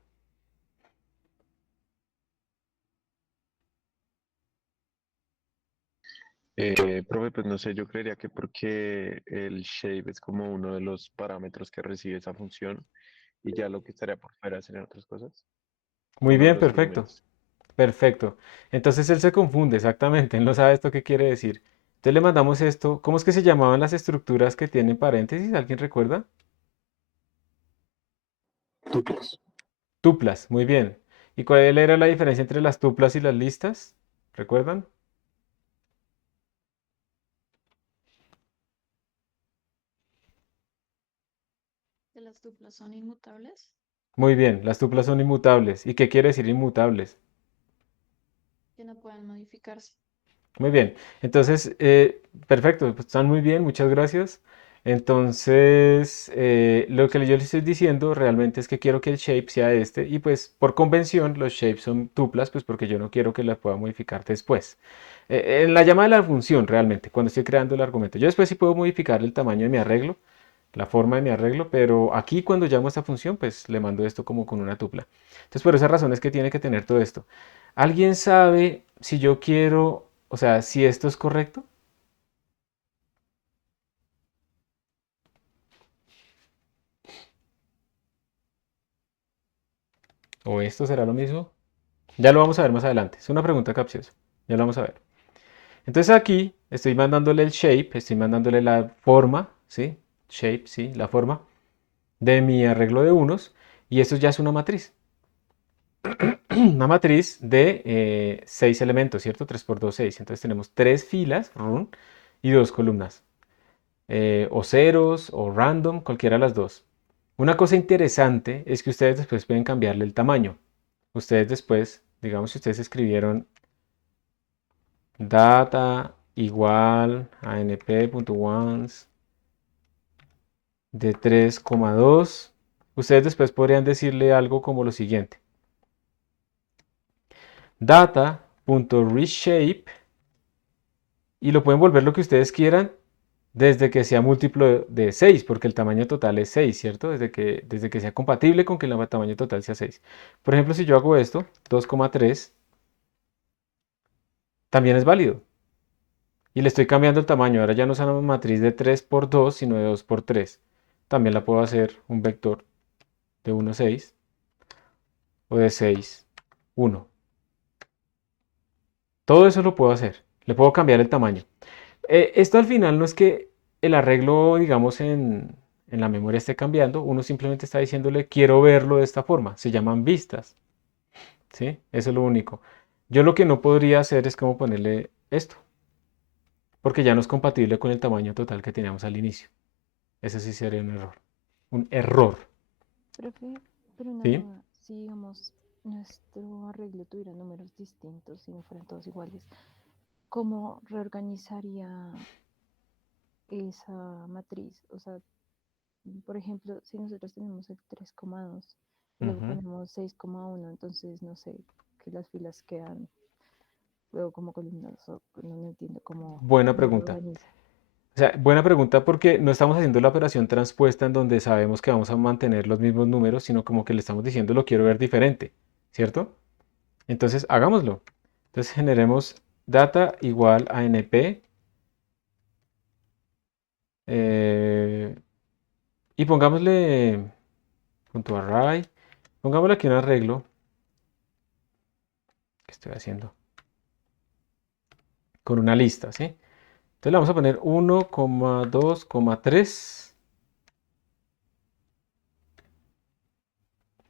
Profe, pues no sé, yo creería que porque el shape es como uno de los parámetros que recibe esa función y ya lo que estaría por fuera serían otras cosas, Muy uno de bien, los perfecto. argumentos. Perfecto. Entonces él se confunde, exactamente. Él no sabe esto qué quiere decir. Entonces le mandamos esto. ¿Cómo es que se llamaban las estructuras que tienen paréntesis? ¿Alguien recuerda? Tuplas. Tuplas, muy bien. ¿Y cuál era la diferencia entre las tuplas y las listas? ¿Recuerdan? ¿De las duplas son inmutables? Muy bien, las tuplas son inmutables. ¿Y qué quiere decir inmutables? Que no puedan modificarse. Muy bien. Entonces, perfecto, pues están muy bien, muchas gracias. Entonces, lo que yo les estoy diciendo realmente es que quiero que el shape sea este y pues por convención los shapes son tuplas, pues porque yo no quiero que las pueda modificar después. En la llamada de la función realmente, cuando estoy creando el argumento. Yo después sí puedo modificar el tamaño de mi arreglo, la forma de mi arreglo, pero aquí cuando llamo a esta función, pues le mando esto como con una tupla. Entonces, por esa razón es que tiene que tener todo esto. ¿Alguien sabe si yo quiero, o sea, si esto es correcto? ¿O esto será lo mismo? Ya lo vamos a ver más adelante. Es una pregunta capciosa. Ya lo vamos a ver. Entonces aquí estoy mandándole el shape, estoy mandándole la forma, ¿sí? Shape, sí, la forma de mi arreglo de unos. Y esto ya es una matriz. Una matriz de 6 elementos, ¿cierto? 3 por 2, 6. Entonces tenemos 3 filas y 2 columnas. O ceros o random, cualquiera de las dos. Una cosa interesante es que ustedes después pueden cambiarle el tamaño. Ustedes después, digamos, si ustedes escribieron data igual a np.once de 3,2, ustedes después podrían decirle algo como lo siguiente. Data.reshape y lo pueden volver lo que ustedes quieran desde que sea múltiplo de 6, porque el tamaño total es 6, ¿cierto? Desde que sea compatible con que el tamaño total sea 6. Por ejemplo, si yo hago esto, 2,3, también es válido. Y le estoy cambiando el tamaño. Ahora ya no es una matriz de 3 por 2, sino de 2 por 3. También la puedo hacer un vector de 1, 6 o de 6, 1. Todo eso lo puedo hacer. Le puedo cambiar el tamaño. Esto al final no es que el arreglo, digamos, en la memoria esté cambiando. Uno simplemente está diciéndole, quiero verlo de esta forma. Se llaman vistas. ¿Sí? Eso es lo único. Yo lo que no podría hacer es como ponerle esto, porque ya no es compatible con el tamaño total que teníamos al inicio. Ese sí sería un error. Un error. Profe, pero una ¿Sí? duda, si digamos nuestro arreglo tuviera números distintos y no fueran todos iguales, ¿cómo reorganizaría esa matriz? O sea, por ejemplo, si nosotros tenemos el 3,2 y luego Ujú. ponemos 6,1, entonces no sé, que las filas quedan luego como columnas, o no entiendo Buena cómo pregunta. reorganiza. O sea, buena pregunta porque no estamos haciendo la operación transpuesta en donde sabemos que vamos a mantener los mismos números, sino como que le estamos diciendo lo quiero ver diferente, ¿cierto? Entonces, hagámoslo. Entonces, generemos data igual a np Eh, y pongámosle punto array. Pongámosle aquí un arreglo que estoy haciendo con una lista, ¿sí? Entonces le vamos a poner 1,2,3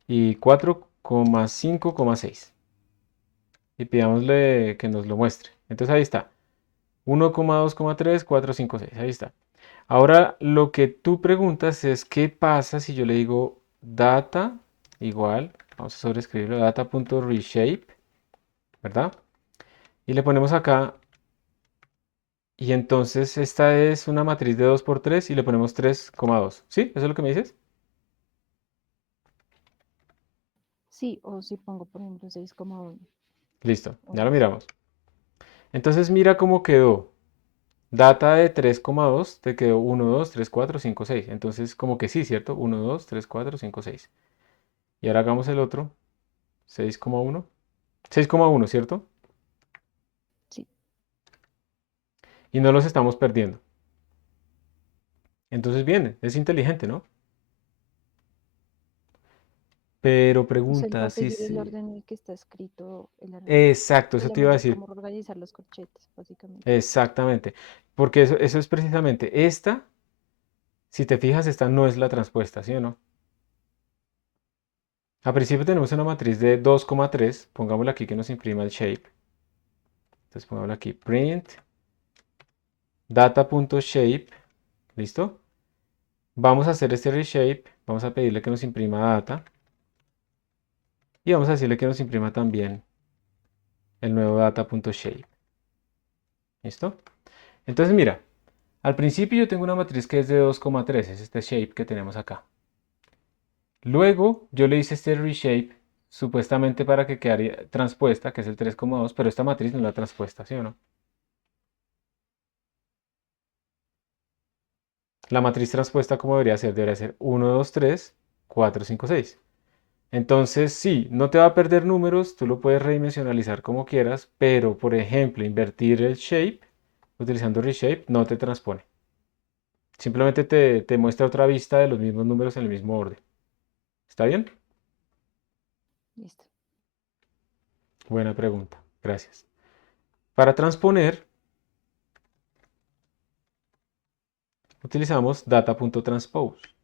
y 4,5,6. Y pidámosle que nos lo muestre. Entonces ahí está. 1,2,3, 4, 5, 6. Ahí está. Ahora lo que tú preguntas es qué pasa si yo le digo data igual, vamos a sobreescribirlo, data.reshape, ¿verdad? Y le ponemos acá, y entonces esta es una matriz de 2 por 3 y le ponemos 3,2. ¿Sí? ¿Eso es lo que me dices? Sí, o si pongo, por ejemplo, 6,1 Listo, o ya lo algo así. miramos. Entonces mira cómo quedó. Data de 3,2 te quedó 1, 2, 3, 4, 5, 6. Entonces como que sí, ¿cierto? 1, 2, 3, 4, 5, 6. Y ahora hagamos el otro. 6,1. 6,1, ¿cierto? Sí, Y no los estamos perdiendo. Entonces bien, es inteligente, ¿no? Pero o sea, él va pregunta a si... seguir el orden en el que está escrito el arreglo. Exacto, eso te iba a Solamente decir. cómo organizar los corchetes, básicamente. Exactamente. Porque eso es precisamente esta. Si te fijas, esta no es la transpuesta, ¿sí o no? A principio tenemos una matriz de 2,3. Pongámosle aquí que nos imprima el shape. Entonces pongámosle aquí print data.shape. ¿Listo? Vamos a hacer este reshape. Vamos a pedirle que nos imprima data. Y vamos a decirle que nos imprima también el nuevo data.shape. ¿Listo? Entonces mira, al principio yo tengo una matriz que es de 2,3. Es este shape que tenemos acá. Luego yo le hice este reshape supuestamente para que quedara transpuesta, que es el 3,2, pero esta matriz no es la transpuesta, ¿sí o no? La matriz transpuesta, ¿cómo debería ser? Debería ser 1, 2, 3, 4, 5, 6. Entonces, sí, no te va a perder números, tú lo puedes redimensionalizar como quieras, pero, por ejemplo, invertir el shape, utilizando reshape, no te transpone. Simplemente te muestra otra vista de los mismos números en el mismo orden. ¿Está bien? Listo. Buena pregunta, gracias. Para transponer, utilizamos data.transpose.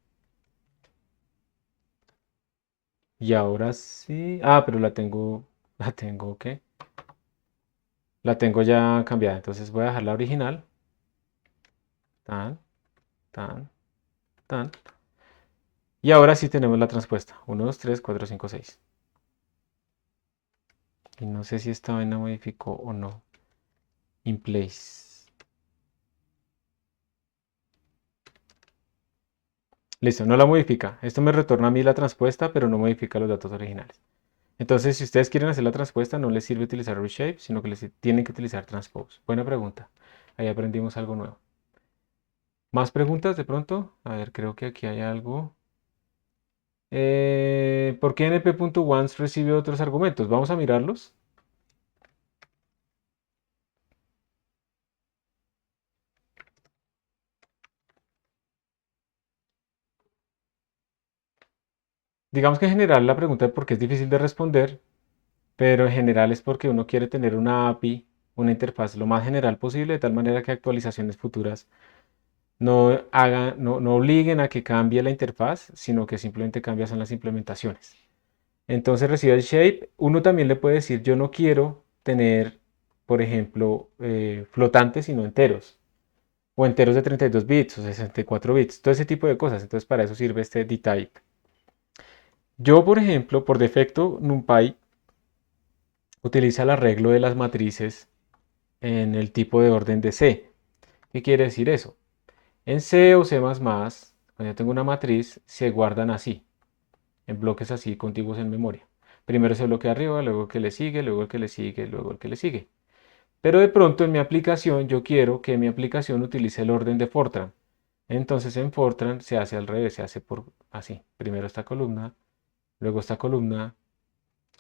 Y ahora sí. Ah, pero ¿qué? La tengo ya cambiada. Entonces voy a dejar la original. Tan, tan, tan. Y ahora sí tenemos la transpuesta. 1, 2, 3, 4, 5, 6. Y no sé si esta vaina modificó o no. In place. Listo, no la modifica. Esto me retorna a mí la transpuesta, pero no modifica los datos originales. Entonces, si ustedes quieren hacer la transpuesta, no les sirve utilizar reshape, sino que les tienen que utilizar transpose. Buena pregunta. Ahí aprendimos algo nuevo. ¿Más preguntas de pronto? A ver, creo que aquí hay algo. ¿Por qué np.once recibe otros argumentos? Vamos a mirarlos. Digamos que en general la pregunta de por qué es difícil de responder, pero en general es porque uno quiere tener una API, una interfaz lo más general posible, de tal manera que actualizaciones futuras no obliguen a que cambie la interfaz, sino que simplemente cambian las implementaciones. Entonces recibe el shape. Uno también le puede decir, yo no quiero tener, por ejemplo, flotantes, sino enteros. O enteros de 32 bits o 64 bits. Todo ese tipo de cosas. Entonces para eso sirve este dtype. Yo, por ejemplo, por defecto, NumPy utiliza el arreglo de las matrices en el tipo de orden de C. ¿Qué quiere decir eso? En C o C++, cuando yo tengo una matriz, se guardan así, en bloques así contiguos en memoria. Primero ese bloque de arriba, luego el que le sigue, luego el que le sigue, luego el que le sigue. Pero de pronto en mi aplicación yo quiero que mi aplicación utilice el orden de Fortran. Entonces en Fortran se hace al revés, se hace por así. Primero esta columna, luego esta columna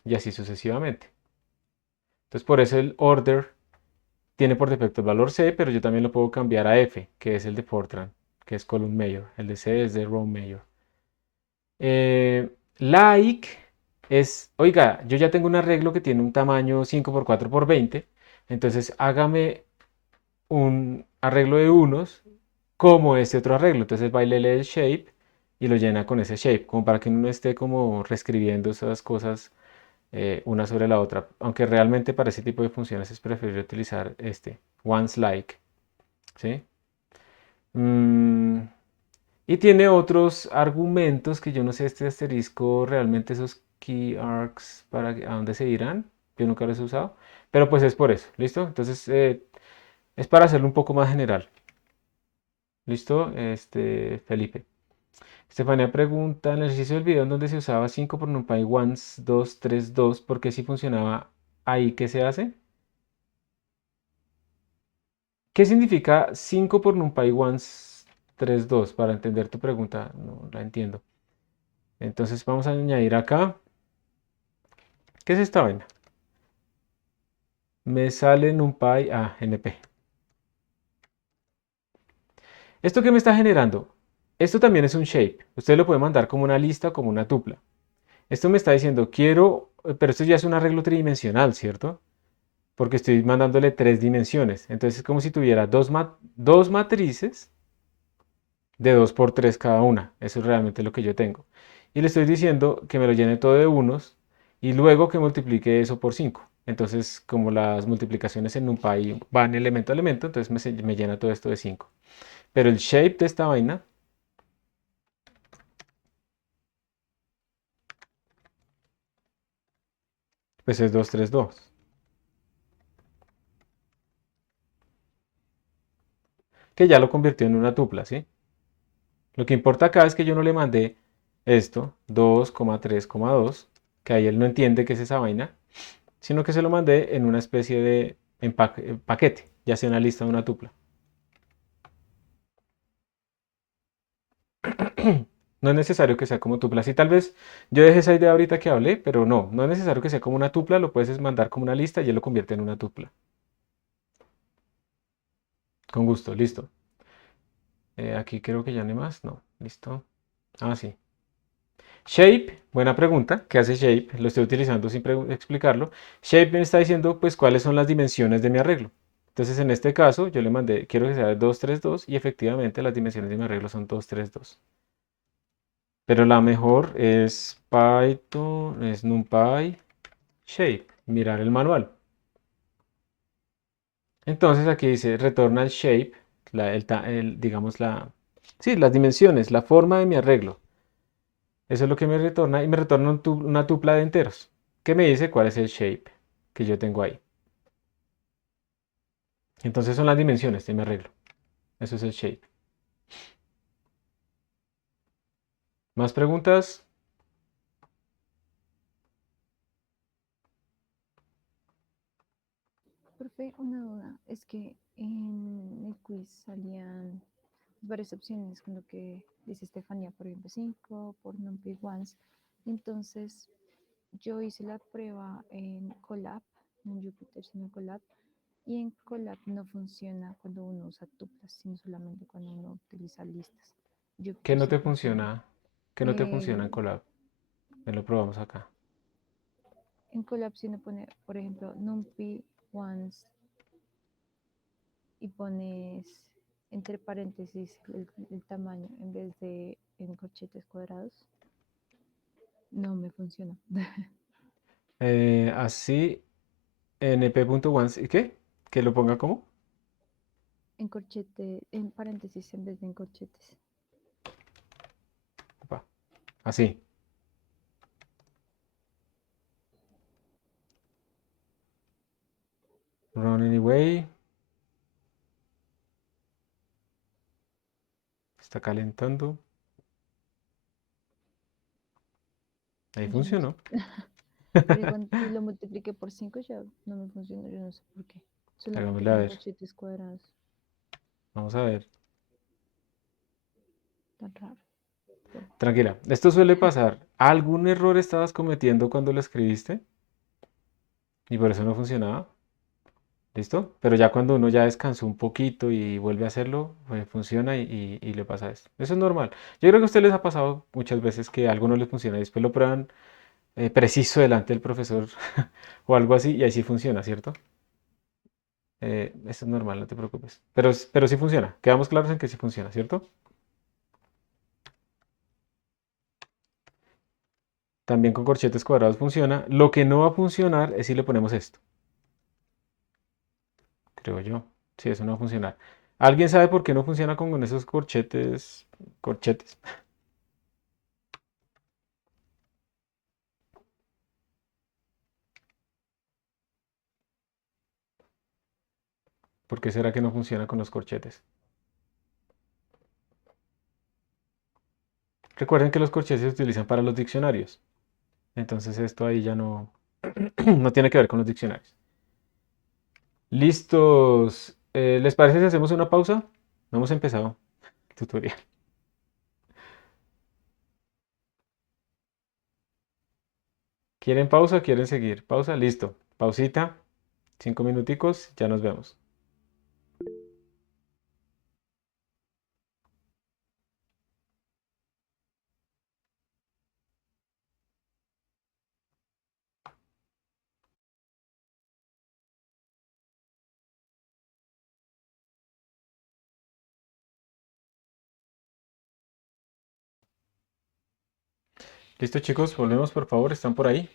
y así sucesivamente. Entonces por eso el order tiene por defecto el valor C, pero yo también lo puedo cambiar a F, que es el de Fortran, que es column mayor. El de C es de row mayor. Like es, oiga, yo ya tengo un arreglo que tiene un tamaño 5x4x20, entonces hágame un arreglo de unos como este otro arreglo. Entonces va y lee el shape y lo llena con ese shape, como para que uno no esté como reescribiendo esas cosas una sobre la otra. Aunque realmente para ese tipo de funciones es preferible utilizar este, once like, ¿sí? Mm, y tiene otros argumentos que yo no sé este asterisco, realmente esos key args, a dónde se irán. Yo nunca los he usado. Pero pues es por eso, ¿listo? Entonces es para hacerlo un poco más general. ¿Listo? Felipe. Estefanía pregunta, en el ejercicio del video en donde se usaba 5 por NumPy once 2 3 2, ¿por qué si funcionaba ahí qué se hace? ¿Qué significa 5 por NumPy once 3 2? Para entender tu pregunta, no la entiendo. Entonces vamos a añadir acá. ¿Qué es esta vaina? Me sale NumPy a NP. ¿Esto qué me está generando? Esto también es un shape. Usted lo puede mandar como una lista o como una tupla. Esto me está diciendo, quiero, pero esto ya es un arreglo tridimensional, ¿cierto? Porque estoy mandándole 3 dimensiones. Entonces es como si tuviera dos matrices de 2x3 cada una. Eso es realmente lo que yo tengo. Y le estoy diciendo que me lo llene todo de unos y luego que multiplique eso por 5. Entonces, como las multiplicaciones en NumPy van elemento a elemento, entonces me llena todo esto de 5. Pero el shape de esta vaina, pues es 2 3 2. Que ya lo convirtió en una tupla, ¿sí? Lo que importa acá es que yo no le mandé esto, 2,3,2, que ahí él no entiende qué es esa vaina, sino que se lo mandé en una especie de paquete, ya sea una lista o una tupla. No es necesario que sea como tupla. Sí, tal vez yo dejé esa idea ahorita que hablé, pero no es necesario que sea como una tupla, lo puedes mandar como una lista y él lo convierte en una tupla. Con gusto, listo. Aquí creo que ya no hay más, no, listo. Ah, sí. Shape, buena pregunta. ¿Qué hace Shape? Lo estoy utilizando sin explicarlo. Shape me está diciendo, pues, cuáles son las dimensiones de mi arreglo. Entonces, en este caso, yo le mandé, quiero que sea de 2, 3, 2, y efectivamente las dimensiones de mi arreglo son 2, 3, 2. Pero la mejor es Python, es NumPy, Shape, mirar el manual. Entonces, aquí dice, retorna el shape, digamos, sí, las dimensiones, la forma de mi arreglo. Eso es lo que me retorna y me retorna una tupla de enteros que me dice cuál es el shape que yo tengo ahí. Entonces son las dimensiones de mi arreglo. Eso es el shape. ¿Más preguntas? Profe, una duda. Es que en el quiz salían varias opciones con lo que dice Estefanía, por ejemplo, 5 por NumPy once. Entonces, yo hice la prueba en Colab, no en Jupyter, sino en Colab. Y en Colab no funciona cuando uno usa tuplas, sino solamente cuando uno utiliza listas. ¿Qué Jupyter no sí te funciona. funciona? ¿Qué no te funciona en El- Colab? Me lo probamos acá. en Colab si uno pone, por ejemplo, NumPy once y pones entre paréntesis el tamaño en vez de en corchetes cuadrados, no me funciona. Así, np.once, ¿y qué? ¿Que lo ponga como? En corchete, en paréntesis en vez de en corchetes. Opa, así. Run anyway. Está calentando. Ahí Yo no sé. funcionó. Pero cuando lo multipliqué por 5 ya no me funcionó, yo no sé por qué. Solamente Hagámosle a con ver. corchetes cuadrados. Vamos a ver. Tan raro. Bueno, Tranquila, esto suele pasar. ¿Algún error estabas cometiendo cuando lo escribiste? Y por eso no funcionaba. ¿Listo? Pero ya cuando uno ya descansó un poquito y vuelve a hacerlo, pues funciona y le pasa esto. Eso es normal. Yo creo que a ustedes les ha pasado muchas veces que algo no les funciona y después lo prueban preciso delante del profesor o algo así y ahí sí funciona, ¿cierto? Eso es normal, no te preocupes. Pero sí funciona. Quedamos claros en que sí funciona, ¿cierto? También con corchetes cuadrados funciona. Lo que no va a funcionar es si le ponemos esto, creo yo. Sí, eso no va a funcionar. ¿Alguien sabe por qué no funciona con esos corchetes? Corchetes. ¿Por qué será que no funciona con los corchetes? Recuerden que los corchetes se utilizan para los diccionarios. Entonces esto ahí ya no, no tiene que ver con los diccionarios. ¿Listos? ¿Les parece si hacemos una pausa? No hemos empezado el tutorial. ¿Quieren pausa o quieren seguir? Pausa, listo. Pausita, 5 minuticos, ya nos vemos. Listo, chicos, volvemos, por favor. ¿Están por ahí?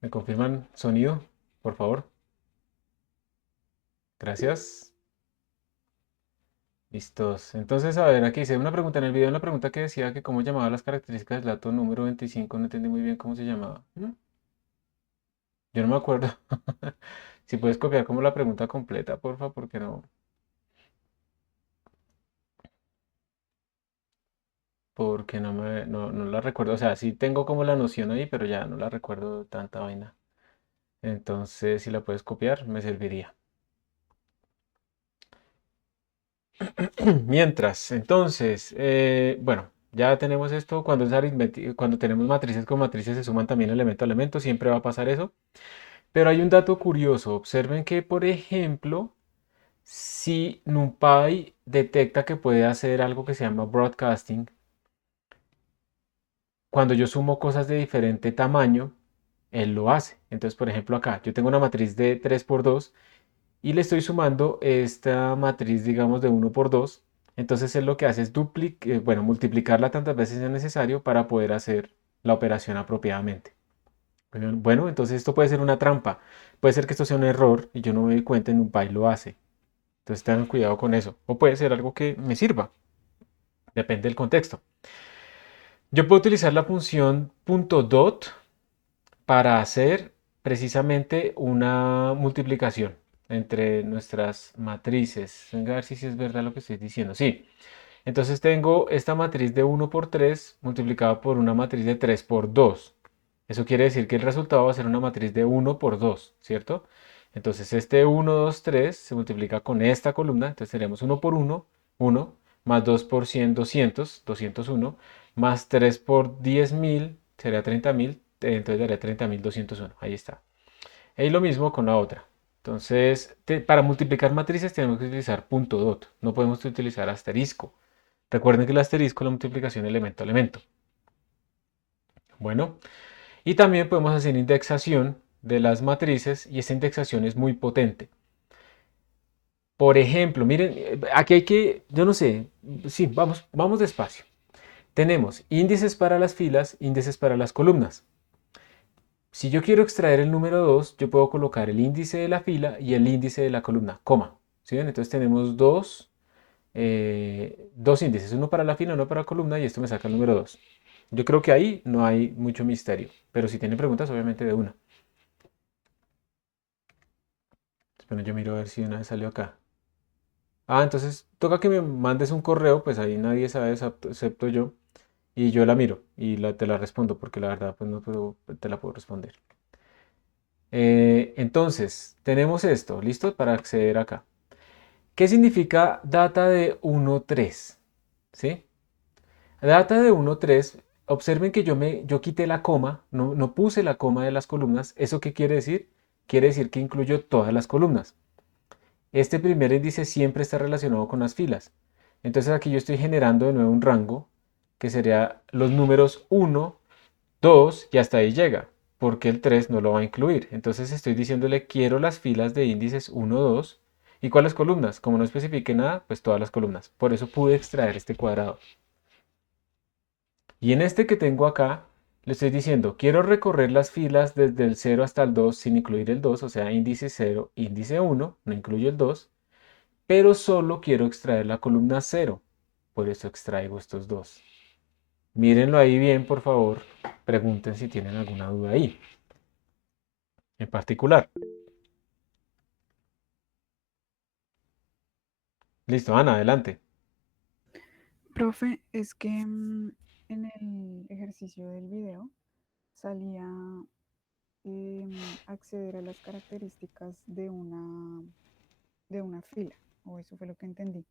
¿Me confirman sonido? Por favor. Gracias. Listos. Entonces, a ver, aquí hice una pregunta en el video, una pregunta que decía que cómo llamaba las características del dato número 25. No entendí muy bien cómo se llamaba. Yo no me acuerdo. Si puedes copiar como la pregunta completa, porfa, porque no, porque no la recuerdo. O sea, sí tengo como la noción ahí, pero ya no la recuerdo tanta vaina. Entonces, si la puedes copiar, me serviría. Mientras, entonces, bueno, ya tenemos esto. Cuando tenemos matrices con matrices se suman también elemento a elemento, siempre va a pasar eso. Pero hay un dato curioso. Observen que, por ejemplo, si NumPy detecta que puede hacer algo que se llama broadcasting, cuando yo sumo cosas de diferente tamaño, él lo hace. Entonces, por ejemplo, acá yo tengo una matriz de 3 por 2 y le estoy sumando esta matriz, digamos, de 1 por 2. Entonces, él lo que hace es bueno, multiplicarla tantas veces es necesario para poder hacer la operación apropiadamente. Bueno, entonces esto puede ser una trampa. Puede ser que esto sea un error y yo no me doy cuenta y NumPy lo hace. Entonces, tengan cuidado con eso. O puede ser algo que me sirva. Depende del contexto. Yo puedo utilizar la función .dot para hacer precisamente una multiplicación entre nuestras matrices. Venga a ver si es verdad lo que estoy diciendo. Sí. Entonces tengo esta matriz de 1 por 3 multiplicada por una matriz de 3 por 2. Eso quiere decir que el resultado va a ser una matriz de 1 por 2, ¿cierto? Entonces este 1, 2, 3 se multiplica con esta columna. Entonces tenemos 1 por 1, 1, más 2 por 100, 200, 201, más 3 por 10.000, sería 30.000, entonces daría 30.201. Ahí está. Y lo mismo con la otra. Entonces, para multiplicar matrices tenemos que utilizar punto dot. No podemos utilizar asterisco. Recuerden que el asterisco es la multiplicación elemento a elemento. Bueno, y también podemos hacer indexación de las matrices y esta indexación es muy potente. Por ejemplo, miren, aquí hay que, yo no sé, sí, vamos despacio. Tenemos índices para las filas, índices para las columnas. Si yo quiero extraer el número 2, yo puedo colocar el índice de la fila y el índice de la columna, coma. ¿Sí ven? Entonces tenemos dos índices, uno para la fila, uno para la columna y esto me saca el número 2. Yo creo que ahí no hay mucho misterio, pero si tienen preguntas, obviamente de una. Bueno, yo miro a ver si una vez salió acá. Ah, entonces toca que me mandes un correo, pues ahí nadie sabe excepto yo, y yo la miro y te la respondo, porque la verdad pues no te la puedo responder. Entonces, tenemos esto, ¿listo? Para acceder acá. ¿Qué significa data de 1.3? ¿Sí? Data de 1.3, observen que yo quité la coma, no puse la coma de las columnas. ¿Eso qué quiere decir? quiere decir que incluyo todas las columnas. Este primer índice siempre está relacionado con las filas. Entonces aquí yo estoy generando de nuevo un rango que sería los números 1, 2 y hasta ahí llega, porque el 3 no lo va a incluir. Entonces estoy diciéndole quiero las filas de índices 1, 2 y cuáles columnas. Como no especifique nada, pues todas las columnas. Por eso pude extraer este cuadrado. Y en este que tengo acá, le estoy diciendo, quiero recorrer las filas desde el 0 hasta el 2 sin incluir el 2, o sea, índice 0, índice 1, no incluyo el 2, pero solo quiero extraer la columna 0. Por eso extraigo estos dos. Mírenlo ahí bien, por favor. Pregunten si tienen alguna duda ahí, en particular. Listo, Ana, adelante. Profe, es que en el ejercicio del video salía acceder a las características de una fila, o eso fue lo que entendí.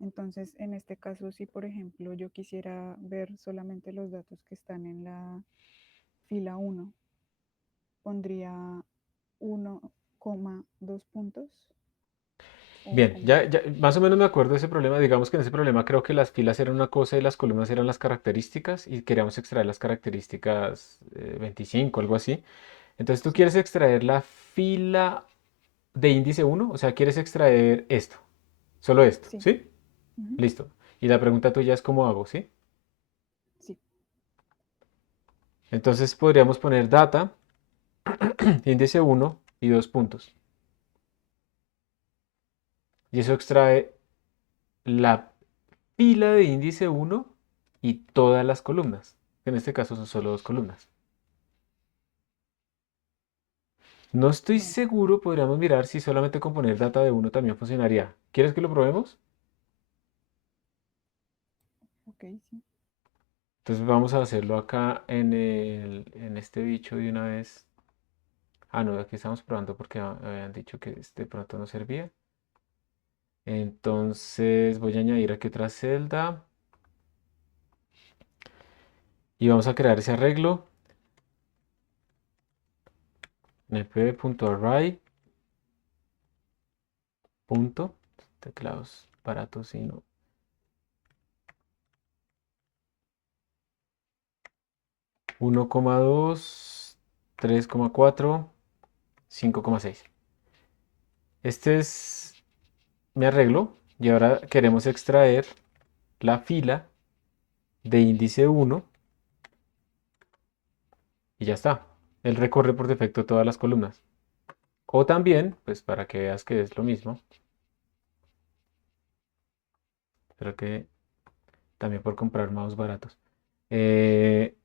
Entonces, en este caso, si por ejemplo yo quisiera ver solamente los datos que están en la fila 1, pondría 1,2 puntos o Bien, cómo. ya más o menos me acuerdo de ese problema. Digamos que en ese problema creo que las filas eran una cosa y las columnas eran las características y queríamos extraer las características 25, algo así. Entonces tú Sí, quieres extraer la fila de índice 1, o sea, quieres extraer esto, solo esto, sí, ¿sí? ujú, Listo. Y la pregunta tuya es cómo hago, ¿sí? sí, Entonces podríamos poner data, índice 1 y dos puntos. Y eso extrae la fila de índice 1 y todas las columnas. En este caso son solo dos columnas. No estoy bueno, seguro, podríamos mirar si solamente con poner data de uno también funcionaría. ¿Quieres que lo probemos? ok, sí. Entonces vamos a hacerlo acá en este bicho de una vez. Ah, no, aquí estamos probando porque habían dicho que de pronto no servía. Entonces voy a añadir aquí otra celda y vamos a crear ese arreglo. np.array. Punto. Teclados baratos y no. 1,2, 3,4, 5,6. Este es mi arreglo y ahora queremos extraer la fila de índice 1 y ya está. Él recorre por defecto todas las columnas. O también, pues para que veas que es lo mismo, pero que también por comprar mouse baratos.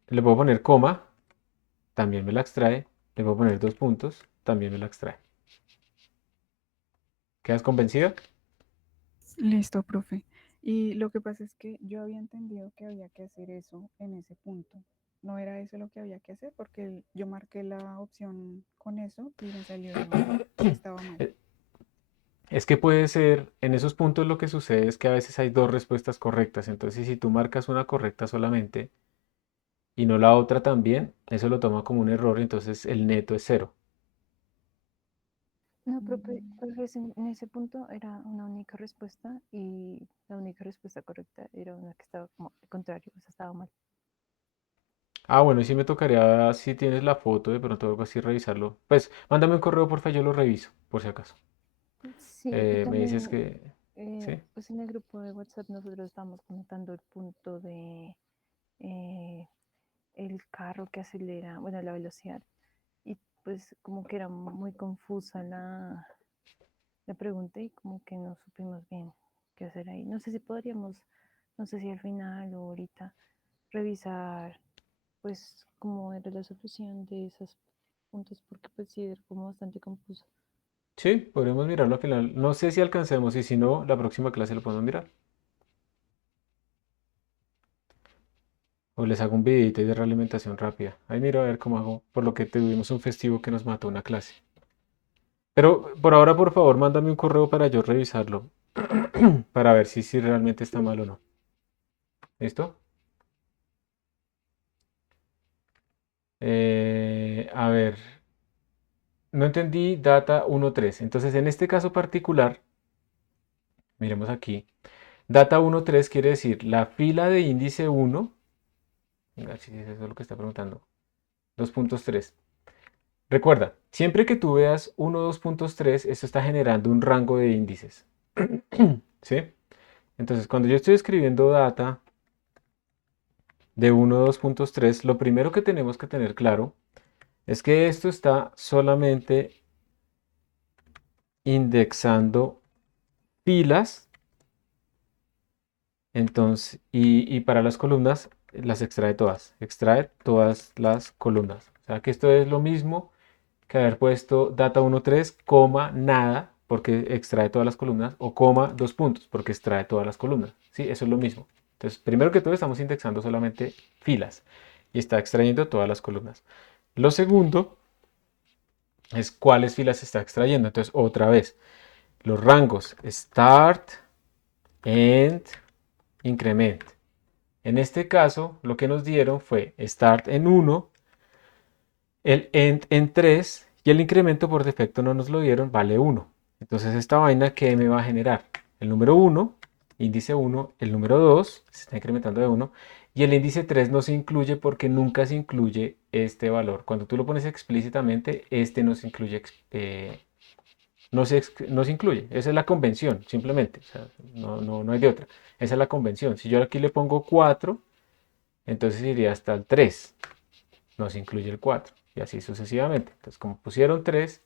Le puedo poner coma, también me la extrae. Le puedo poner dos puntos, también me la extrae. ¿Quedas convencida? Listo, profe. Y lo que pasa es que yo había entendido que había que hacer eso en ese punto. No era eso lo que había que hacer porque yo marqué la opción con eso y me salió que estaba mal. Eh, Es que puede ser, en esos puntos lo que sucede es que a veces hay dos respuestas correctas. Entonces, si tú marcas una correcta solamente y no la otra también, eso lo toma como un error, entonces el neto es cero. No, Mm, profe, en ese punto era una única respuesta y la única respuesta correcta era una que estaba como al contrario, o sea, estaba mal. Ah, bueno, y sí me tocaría, si tienes la foto, de pronto algo así, revisarlo. Pues mándame un correo, porfa, yo lo reviso, por si acaso. Sí, y Me dices también, que, ¿sí? pues en el grupo de WhatsApp nosotros estamos comentando el punto de eh, el carro que acelera, bueno, la velocidad. Y pues como que era muy confusa la pregunta y como que no supimos bien qué hacer ahí. No sé si podríamos, no sé si al final o ahorita revisar pues cómo era la solución de esos puntos porque pues sí era como bastante confuso. Sí, podremos mirarlo al final. No sé si alcancemos y si no, la próxima clase lo podemos mirar. O les hago un videito de realimentación rápida. Ahí miro a ver cómo hago, por lo que tuvimos un festivo que nos mató una clase. Pero por ahora, por favor, mándame un correo para yo revisarlo, para ver si realmente está mal o no. ¿Listo? A ver, no entendí data 1.3. Entonces, en este caso particular, miremos aquí. Data 1.3 quiere decir la fila de índice 1. Venga, si es eso lo que está preguntando. 2.3. Recuerda, siempre que tú veas 1, 2.3, esto está generando un rango de índices. ¿Sí? Entonces, cuando yo estoy escribiendo data de 1, 2.3, lo primero que tenemos que tener claro es que esto está solamente indexando filas. Entonces, y para las columnas las extrae todas las columnas. O sea que esto es lo mismo que haber puesto data 1.3, coma, nada, porque extrae todas las columnas, o coma, 2 puntos, porque extrae todas las columnas. ¿Sí? Eso es lo mismo. Entonces, primero que todo estamos indexando solamente filas y está extrayendo todas las columnas. Lo segundo es cuáles filas está extrayendo. Entonces, otra vez, los rangos start, end, increment. En este caso, lo que nos dieron fue start en 1, el end en 3 y el incremento por defecto no nos lo dieron, vale 1. Entonces, esta vaina, ¿qué me va a generar? El número 1, índice 1, el número 2, se está incrementando de 1, y el índice 3 no se incluye porque nunca se incluye este valor. Cuando tú lo pones explícitamente, este no se incluye, no se incluye. Esa es la convención, simplemente. O sea, no hay de otra. Esa es la convención. Si yo aquí le pongo 4, entonces iría hasta el 3. No se incluye el 4. Y así sucesivamente. Entonces, como pusieron 3,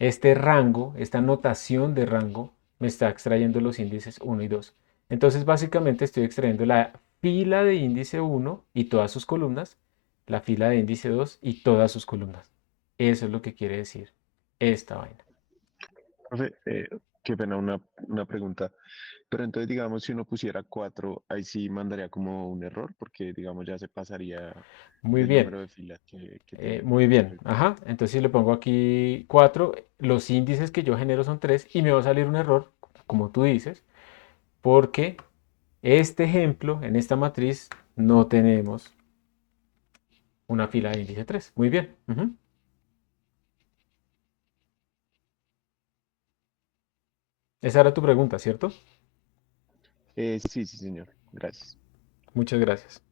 este rango, esta notación de rango, me está extrayendo los índices 1 y 2. Entonces, básicamente estoy extrayendo la fila de índice 1 y todas sus columnas, la fila de índice 2 y todas sus columnas. Eso es lo que quiere decir esta vaina. Profe, qué pena una pregunta. Pero entonces, digamos, si uno pusiera 4, ahí sí mandaría como un error, porque, digamos, ya se pasaría Muy del bien. número de filas que tiene. Muy bien, Perfecto. ajá. Entonces si le pongo aquí 4, los índices que yo genero son 3 y me va a salir un error, como tú dices, porque este ejemplo, en esta matriz, no tenemos una fila de índice 3. Muy bien. Ujú. Esa era tu pregunta, ¿cierto? Sí, sí, señor. Gracias. Muchas gracias.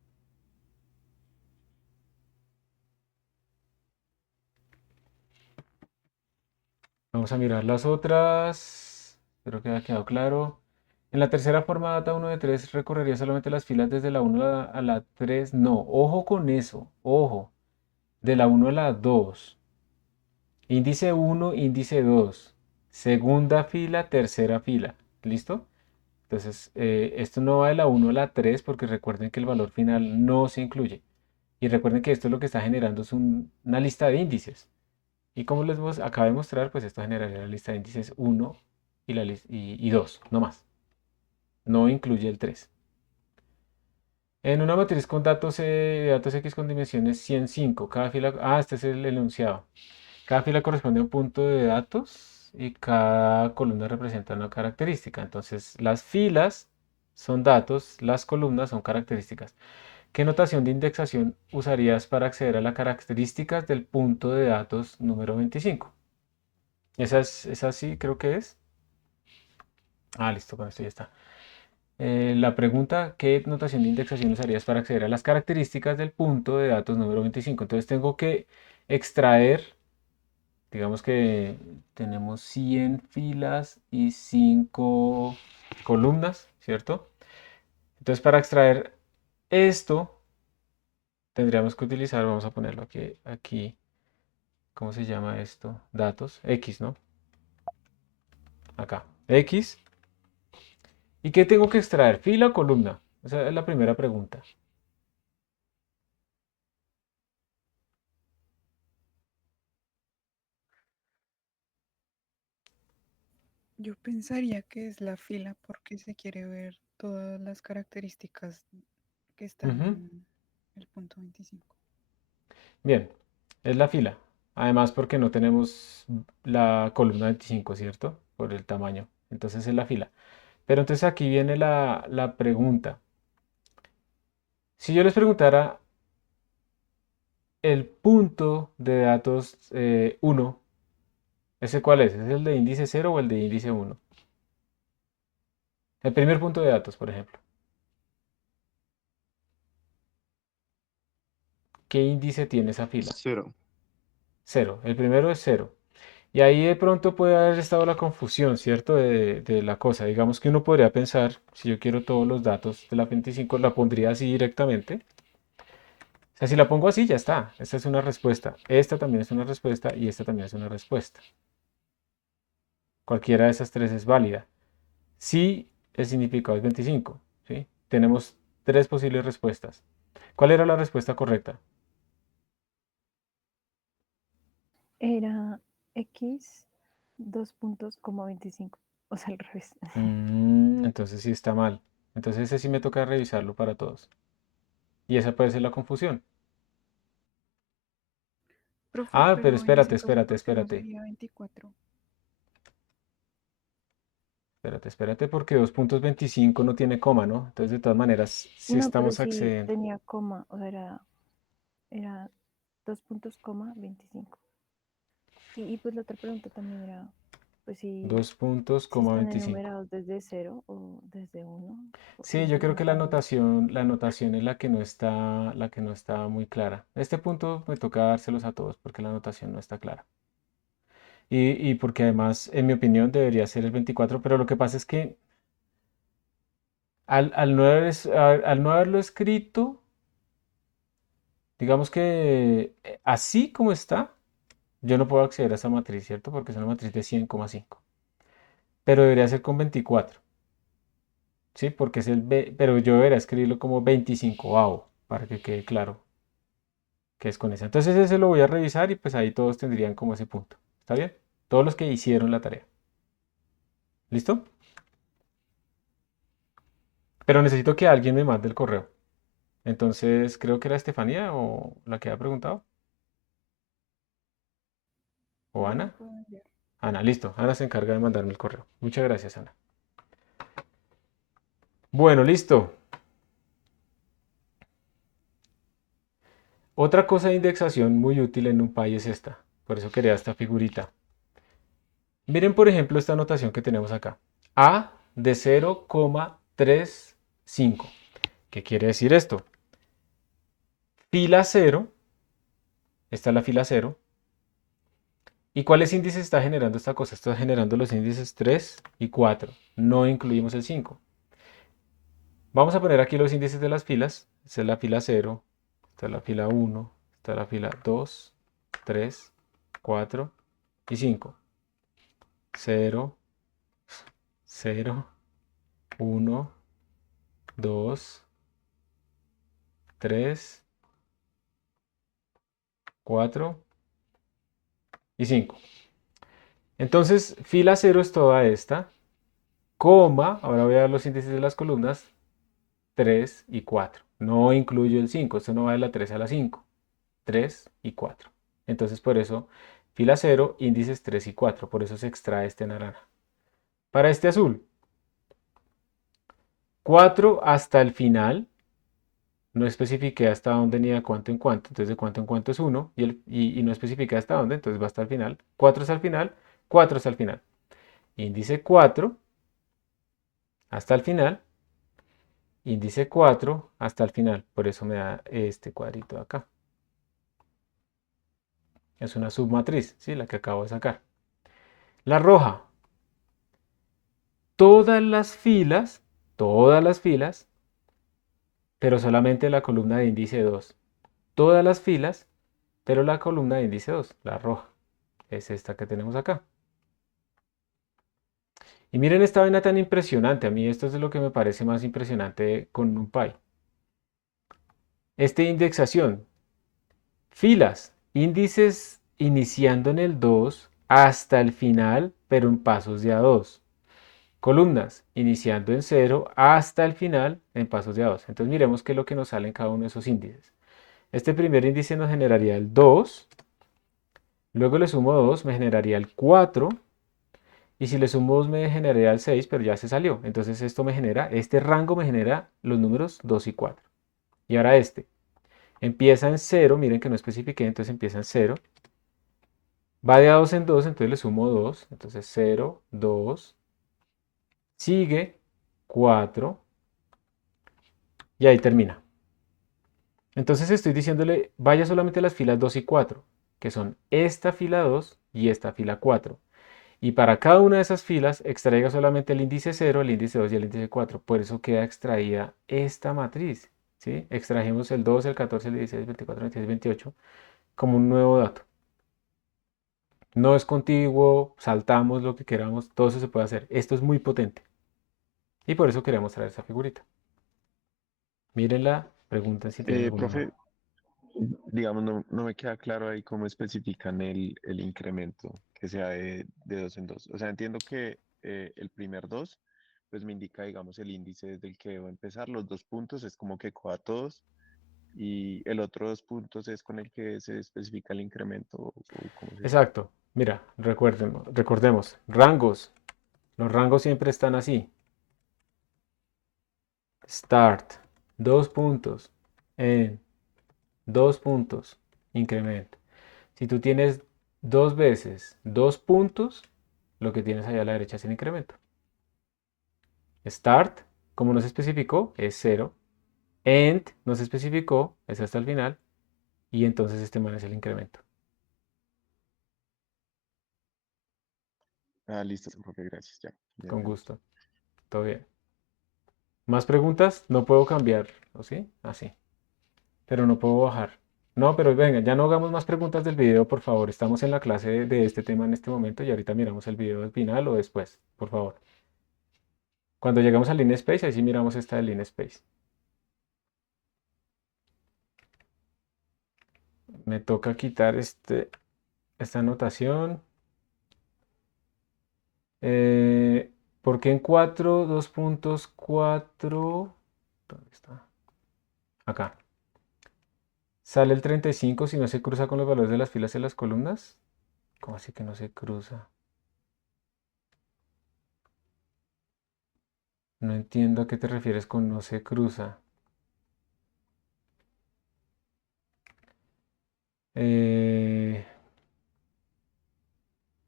Vamos a mirar las otras. Espero que haya quedado claro. En la tercera forma, data 1 de 3 recorrería solamente las filas desde la 1 a la 3. No, ojo con eso, ojo. De la 1 a la 2. Índice 1, índice 2. Segunda fila, tercera fila. ¿Listo? Entonces, esto no va de la 1 a la 3 porque recuerden que el valor final no se incluye. Y recuerden que esto lo que está generando es una lista de índices. Y como acabo de mostrar, pues esto generaría la lista de índices 1 y 2, no más. No incluye el 3. En una matriz con datos X con dimensiones 105, cada fila... Ah, este es el enunciado. Cada fila corresponde a un punto de datos y cada columna representa una característica. Entonces, las filas son datos, las columnas son características. ¿Qué notación de indexación usarías para acceder a las características del punto de datos número 25? Esa sí creo que es. Ah, listo, con esto ya está. La pregunta, ¿qué notación de indexación usarías para acceder a las características del punto de datos número 25? Entonces tengo que extraer, digamos que tenemos 100 filas y 5 columnas, ¿cierto? Entonces para extraer esto, tendríamos que utilizar, vamos a ponerlo aquí, ¿cómo se llama esto? Datos, X, ¿no? Acá, X. ¿Y qué tengo que extraer? ¿Fila o columna? Esa es la primera pregunta. Yo pensaría que es la fila porque se quiere ver todas las características que están Ujú. en el punto 25. Bien, es la fila. Además, porque no tenemos la columna 25, ¿cierto? Por el tamaño. Entonces es la fila. Pero entonces aquí viene la pregunta. Si yo les preguntara, el punto de datos 1, ¿ese cuál es? ¿Es el de índice 0 o el de índice 1? El primer punto de datos, por ejemplo. ¿Qué índice tiene esa fila? 0. 0. El primero es 0. Y ahí de pronto puede haber estado la confusión, ¿cierto? De la cosa. Digamos que uno podría pensar, si yo quiero todos los datos de la 25, la pondría así directamente. O sea, si la pongo así, ya está. Esta es una respuesta. Esta también es una respuesta y esta también es una respuesta. Cualquiera de esas tres es válida. Si el significado es 25, ¿sí? Tenemos tres posibles respuestas. ¿Cuál era la respuesta correcta? Era X 2.25. O sea, al revés. Entonces sí está mal. Entonces ese sí me toca revisarlo para todos. Y esa puede ser la confusión. Profe, Ah, pero pero en ese espérate, caso, espérate, ¿por qué no espérate. sería 24? Espérate, porque 2.25 no tiene coma, ¿no? Entonces, de todas maneras, si No, pero estamos sí accediendo. tenía coma. O sea, era 2 puntos, coma 25. Y pues la otra pregunta también era, pues Dos puntos, si coma están 25. enumerados desde 0 o desde 1, Sí, yo desde creo que 0 a 1. la anotación es la que no está muy clara. Este punto me toca dárselos a todos porque la anotación no está clara. Y porque además, en mi opinión, debería ser el 24, pero lo que pasa es que al no haberlo escrito, digamos que así como está, yo no puedo acceder a esa matriz, ¿cierto? Porque es una matriz de 100,5. Pero debería ser con 24, ¿sí? Porque es pero yo debería escribirlo como 25avo, para que quede claro que es con esa. Entonces ese lo voy a revisar y pues ahí todos tendrían como ese punto. ¿Está bien? Todos los que hicieron la tarea. ¿Listo? Pero necesito que alguien me mande el correo. Entonces, creo que era Estefanía o la que había preguntado. ¿O Yo lo Ana? puedo enviar. Ana, listo. Ana se encarga de mandarme el correo. Muchas gracias, Ana. Bueno, listo. Otra cosa de indexación muy útil en NumPy es esta. Por eso quería esta figurita. Miren, por ejemplo, esta anotación que tenemos acá. A de 0,35. ¿Qué quiere decir esto? Fila 0. Esta es la fila 0. ¿Y cuáles índices está generando esta cosa? Está generando los índices 3 y 4. No incluimos el 5. Vamos a poner aquí los índices de las filas. Esta es la fila 0. Esta es la fila 1. Esta es la fila 2, 3, 4 y 5. 0, 0, 1, 2, 3, 4 y 5. Entonces, fila 0 es toda esta, coma, ahora voy a dar los índices de las columnas, 3 y 4. No incluyo el 5, esto no va de la 3 a la 5. 3 y 4. Entonces, por eso, fila 0, índices 3 y 4. Por eso se extrae este naranja. Para este azul, 4 hasta el final. No especifiqué hasta dónde ni de cuánto en cuánto. Entonces, de cuánto en cuánto es 1 y no especifiqué hasta dónde. Entonces, va hasta el final. 4 es al final, 4 es al final. Índice 4 hasta el final. Índice 4 hasta el final. Por eso me da este cuadrito de acá. Es una submatriz, ¿sí? La que acabo de sacar. La roja. Todas las filas, pero solamente la columna de índice 2. Todas las filas, pero la columna de índice 2, la roja. Es esta que tenemos acá. Y miren esta vaina tan impresionante. A mí esto es lo que me parece más impresionante con NumPy. Esta indexación. Filas, índices iniciando en el 2 hasta el final, pero en pasos de A2. Columnas, iniciando en 0 hasta el final en pasos de A2. Entonces miremos qué es lo que nos sale en cada uno de esos índices. Este primer índice nos generaría el 2. Luego le sumo 2, me generaría el 4. Y si le sumo 2 me generaría el 6, pero ya se salió. Entonces este rango me genera los números 2 y 4. Y ahora este. Empieza en 0, miren que no especifiqué, entonces empieza en 0. Va de a 2 en 2, entonces le sumo 2. Entonces 0, 2. Sigue 4 y ahí termina. Entonces estoy diciéndole, vaya solamente a las filas 2 y 4, que son esta fila 2 y esta fila 4. Y para cada una de esas filas extraiga solamente el índice 0, el índice 2 y el índice 4. Por eso queda extraída esta matriz. ¿Sí? Extrajimos el 2, el 14, el 16, el 24, el 26, el 28 como un nuevo dato. No es contiguo, saltamos lo que queramos, todo eso se puede hacer. Esto es muy potente. Y por eso queríamos traer esa figurita. Mírenla, pregunten si tienen alguna más. Profe, digamos, no me queda claro ahí cómo especifican el incremento, que sea de 2 en 2. O sea, entiendo que el primer 2, pues me indica, digamos, el índice desde el que debo empezar. Los 2 puntos es como que coa todos. Y el otro 2 puntos es con el que se especifica el incremento, o cómo sería. Exacto. Mira, recordemos, rangos. Los rangos siempre están así. Start, 2 puntos. End, 2 puntos. Incremento. Si tú tienes 2 veces 2 puntos, lo que tienes allá a la derecha es el incremento. Start, como no se especificó, es 0. End, no se especificó, es hasta el final. Y entonces este man es el incremento. Ah, listo, profe, gracias. Ya Con entendí. gusto. Todo bien. ¿Más preguntas? No puedo cambiar, ¿o sí? Así. Pero no puedo bajar. No, pero venga, ya no hagamos más preguntas del video, por favor. Estamos en la clase de este tema en este momento y ahorita miramos el video al final o después, por favor. Cuando llegamos al Line Space, ahí sí miramos esta del Line Space. Me toca quitar esta anotación. ¿Por qué en 4, 2 puntos, 4? ¿Dónde está? Acá. ¿Sale el 35 si no se cruza con los valores de las filas y las columnas? ¿Cómo así que no se cruza? No entiendo a qué te refieres con no se cruza. Eh,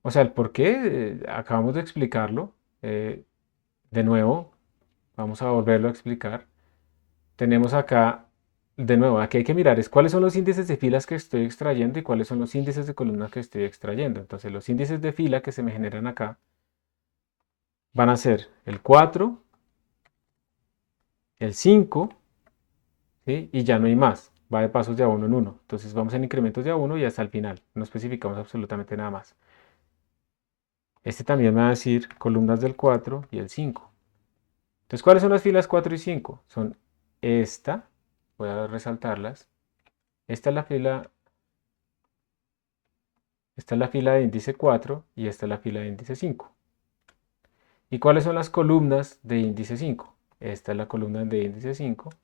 o sea, el por qué, acabamos de explicarlo. Eh, de nuevo, vamos a volverlo a explicar. Tenemos acá, de nuevo, aquí hay que mirar es cuáles son los índices de filas que estoy extrayendo y cuáles son los índices de columnas que estoy extrayendo. Entonces, los índices de fila que se me generan acá van a ser el 4, el 5, ¿sí? Y ya no hay más. Va de pasos de a uno en uno. Entonces, vamos en incrementos de a uno y hasta el final. No especificamos absolutamente nada más. Este también me va a decir columnas del 4 y el 5. Entonces, ¿cuáles son las filas 4 y 5? Son esta, voy a resaltarlas. Esta es la fila de índice 4 y esta es la fila de índice 5. ¿Y cuáles son las columnas de índice 5? Esta es la columna de índice 5,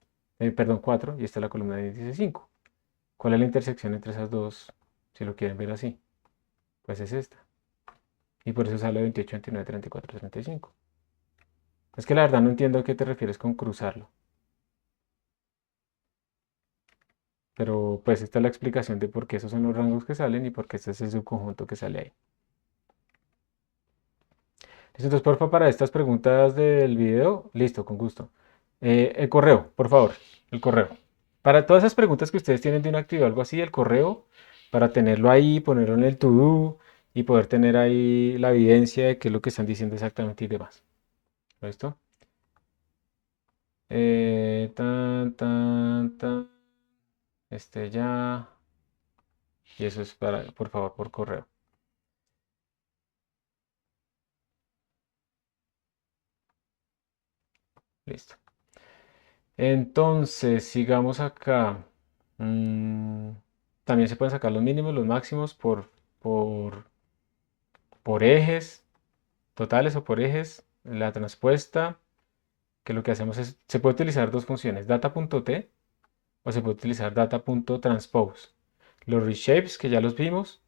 perdón, 4 y esta es la columna de índice 5. ¿Cuál es la intersección entre esas dos? Si lo quieren ver así, pues es esta. Y por eso sale 28, 29, 34, 35. Es que la verdad no entiendo a qué te refieres con cruzarlo. Pero pues esta es la explicación de por qué esos son los rangos que salen y por qué este es el subconjunto que sale ahí. Listo, entonces porfa para estas preguntas del video, listo, con gusto. El correo, por favor, el correo. Para todas esas preguntas que ustedes tienen de una actividad o algo así, el correo, para tenerlo ahí, ponerlo en el to-do y poder tener ahí la evidencia de qué es lo que están diciendo exactamente y demás. ¿Listo? Tan. Ya. Y eso es para, por favor, por correo. Listo. Entonces, sigamos acá. Mm, También se pueden sacar los mínimos, los máximos por, por ejes totales o por ejes. La transpuesta, que lo que hacemos es, se puede utilizar dos funciones, data.t o se puede utilizar data.transpose. Los reshapes, que ya los vimos.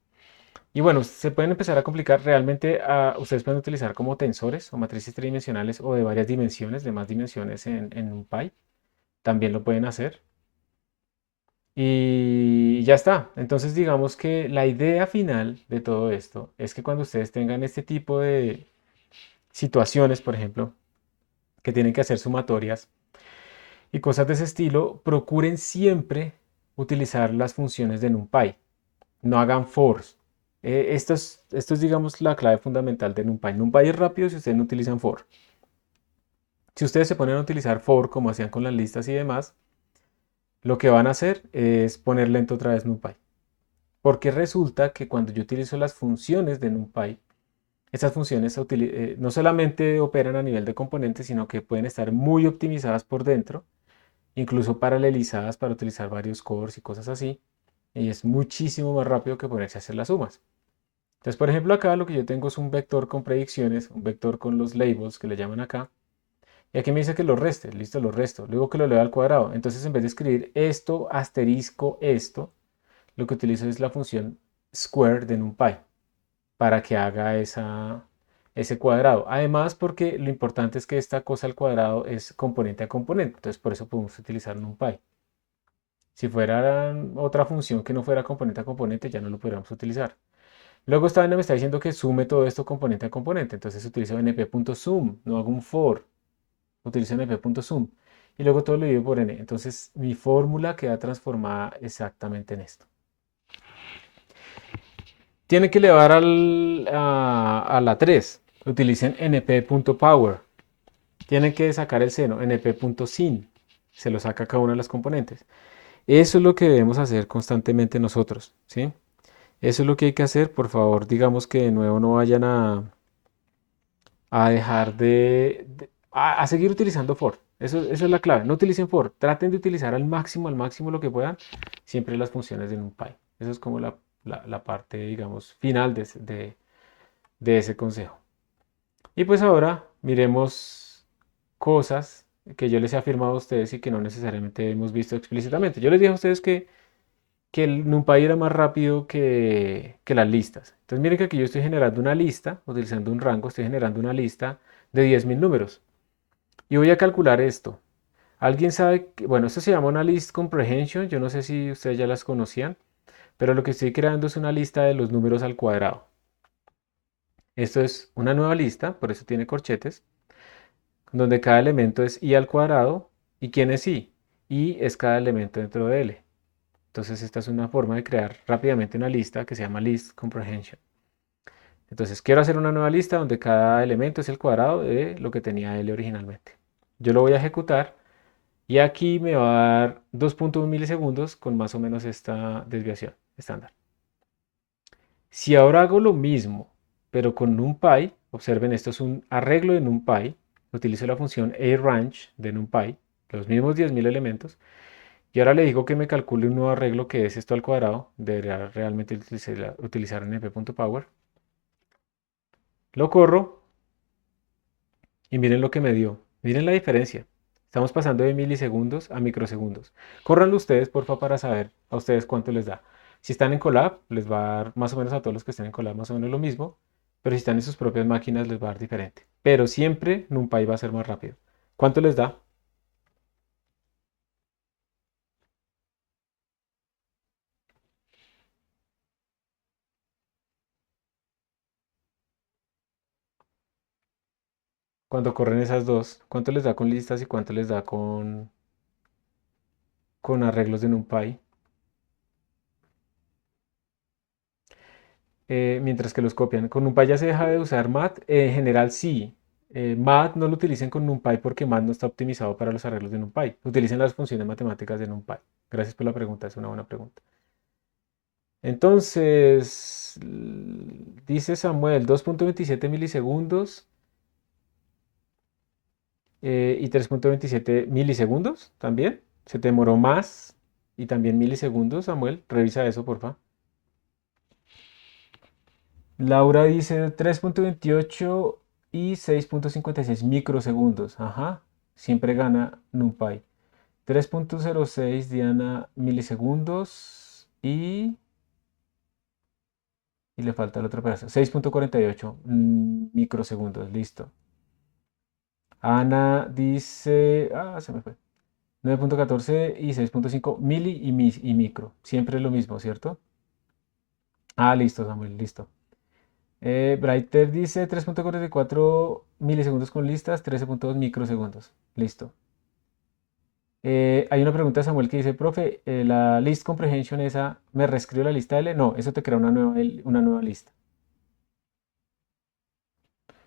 Y bueno, se pueden empezar a complicar. Realmente ustedes pueden utilizar como tensores o matrices tridimensionales o de varias dimensiones, de más dimensiones en NumPy. También lo pueden hacer. Y ya está. Entonces digamos que la idea final de todo esto es que cuando ustedes tengan este tipo de situaciones, por ejemplo, que tienen que hacer sumatorias y cosas de ese estilo, procuren siempre utilizar las funciones de NumPy. No hagan fors. Esto es, digamos, la clave fundamental de NumPy. NumPy es rápido si ustedes no utilizan for. Si ustedes se ponen a utilizar for como hacían con las listas y demás, lo que van a hacer es poner lento otra vez NumPy. Porque resulta que cuando yo utilizo las funciones de NumPy, estas funciones no solamente operan a nivel de componentes, sino que pueden estar muy optimizadas por dentro, incluso paralelizadas para utilizar varios cores y cosas así. Y es muchísimo más rápido que ponerse a hacer las sumas. Entonces, por ejemplo, acá lo que yo tengo es un vector con predicciones, un vector con los labels que le llaman acá. Y aquí me dice que lo reste, listo, lo resto. Luego que lo leo al cuadrado. Entonces, en vez de escribir esto, asterisco, esto, lo que utilizo es la función square de NumPy para que haga ese cuadrado. Además, porque lo importante es que esta cosa al cuadrado es componente a componente. Entonces, por eso podemos utilizar NumPy. Si fuera otra función que no fuera componente a componente, ya no lo podríamos utilizar. Luego esta vaina me está diciendo que sume todo esto componente a componente. Entonces utilizo np.sum, no hago un for. Utilizo np.sum. Y luego todo lo divido por n. Entonces mi fórmula queda transformada exactamente en esto. Tiene que elevar a la 3. Utilicen np.power. Tienen que sacar el seno, np.sin. Se lo saca cada una de las componentes. Eso es lo que debemos hacer constantemente nosotros, ¿sí? Eso es lo que hay que hacer. Por favor, digamos que de nuevo no vayan a dejar a seguir utilizando for. Eso es la clave. No utilicen for. Traten de utilizar al máximo lo que puedan, siempre las funciones de NumPy. Eso es como la parte, digamos, final de ese consejo. Y pues ahora miremos cosas que yo les he afirmado a ustedes y que no necesariamente hemos visto explícitamente. Yo les dije a ustedes que el NumPy era más rápido que las listas. Entonces miren que aquí yo estoy generando una lista, utilizando un rango, estoy generando una lista de 10.000 números. Y voy a calcular esto. ¿Alguien sabe? Bueno, esto se llama una list comprehension. Yo no sé si ustedes ya las conocían, pero lo que estoy creando es una lista de los números al cuadrado. Esto es una nueva lista, por eso tiene corchetes, donde cada elemento es i al cuadrado. ¿Y quién es i? I es cada elemento dentro de L. Entonces esta es una forma de crear rápidamente una lista que se llama list comprehension. Entonces quiero hacer una nueva lista donde cada elemento es el cuadrado de lo que tenía L originalmente. Yo lo voy a ejecutar y aquí me va a dar 2.1 milisegundos con más o menos esta desviación estándar. Si ahora hago lo mismo, pero con NumPy, observen, esto es un arreglo de NumPy, utilizo la función arange de NumPy, los mismos 10.000 elementos, y ahora le digo que me calcule un nuevo arreglo que es esto al cuadrado. Debería realmente utilizar np.power. Lo corro y miren lo que me dio. Miren la diferencia. Estamos pasando de milisegundos a microsegundos. Córranlo ustedes, porfa, para saber a ustedes cuánto les da. Si están en Colab, les va a dar más o menos a todos los que estén en Colab más o menos lo mismo. Pero si están en sus propias máquinas, les va a dar diferente. Pero siempre NumPy va a ser más rápido. ¿Cuánto les da? Cuando corren esas dos, ¿cuánto les da con listas y cuánto les da con arreglos de NumPy? Mientras que los copian. Con NumPy ya se deja de usar math. En general sí. Math no lo utilicen con NumPy porque math no está optimizado para los arreglos de NumPy. Utilicen las funciones matemáticas de NumPy. Gracias por la pregunta, es una buena pregunta. Entonces, dice Samuel, 2.27 milisegundos y 3.27 milisegundos también. Se te demoró más y también milisegundos, Samuel. Revisa eso, porfa. Laura dice 3.28 y 6.56 microsegundos. Ajá, siempre gana NumPy. 3.06 Diana milisegundos y le falta el otro pedazo. 6.48 microsegundos. Listo. Ana dice... Ah, se me fue. 9.14 y 6.5 mili y micro. Siempre es lo mismo, ¿cierto? Ah, listo, Samuel, listo. Brighter dice 3.44 milisegundos con listas, 13.2 microsegundos. Listo. Hay una pregunta de Samuel que dice, profe, la list comprehension esa, ¿me reescribe la lista L? No, eso te crea una nueva lista.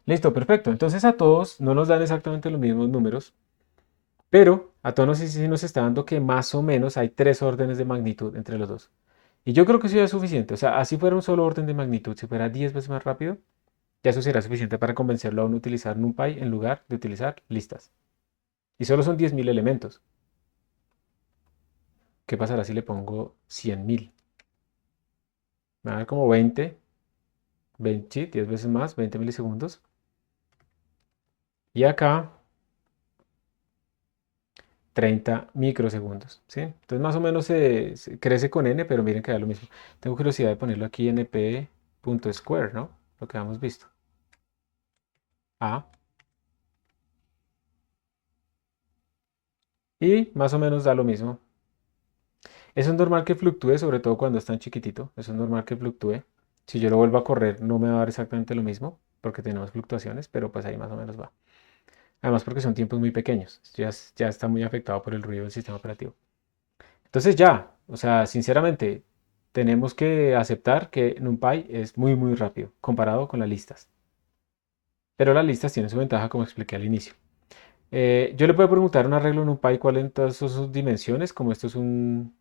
Listo, perfecto. Entonces a todos no nos dan exactamente los mismos números, pero a todos sí nos está dando que más o menos hay 3 órdenes de magnitud entre los dos. Y yo creo que eso ya es suficiente. O sea, así fuera un solo orden de magnitud, si fuera 10 veces más rápido, ya eso será suficiente para convencerlo a uno utilizar NumPy en lugar de utilizar listas. Y solo son 10.000 elementos. ¿Qué pasará si le pongo 100.000? Me va a dar como 20, sí, 10 veces más, 20 milisegundos. Y acá 30 microsegundos, ¿sí? Entonces más o menos se crece con n, pero miren que da lo mismo. Tengo curiosidad de ponerlo aquí np.square, ¿no? Lo que hemos visto. A. Y más o menos da lo mismo. Eso es normal que fluctúe, sobre todo cuando es tan chiquitito. Eso es normal que fluctúe. Si yo lo vuelvo a correr, no me va a dar exactamente lo mismo, porque tenemos fluctuaciones, pero pues ahí más o menos va. Además porque son tiempos muy pequeños. Ya está muy afectado por el ruido del sistema operativo. Entonces ya, o sea, sinceramente, tenemos que aceptar que NumPy es muy, muy rápido comparado con las listas. Pero las listas tienen su ventaja, como expliqué al inicio. Yo le puedo preguntar un arreglo NumPy cuál en todas sus dimensiones, como esto es un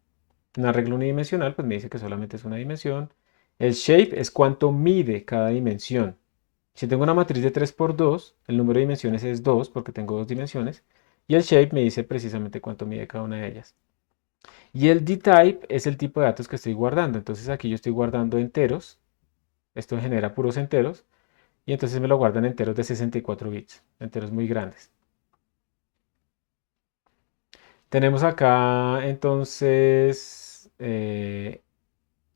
arreglo unidimensional, pues me dice que solamente es una dimensión. El shape es cuánto mide cada dimensión. Si tengo una matriz de 3 por 2, el número de dimensiones es 2 porque tengo 2 dimensiones. Y el shape me dice precisamente cuánto mide cada una de ellas. Y el dtype es el tipo de datos que estoy guardando. Entonces aquí yo estoy guardando enteros. Esto genera puros enteros. Y entonces me lo guardan enteros de 64 bits. Enteros muy grandes. Tenemos acá entonces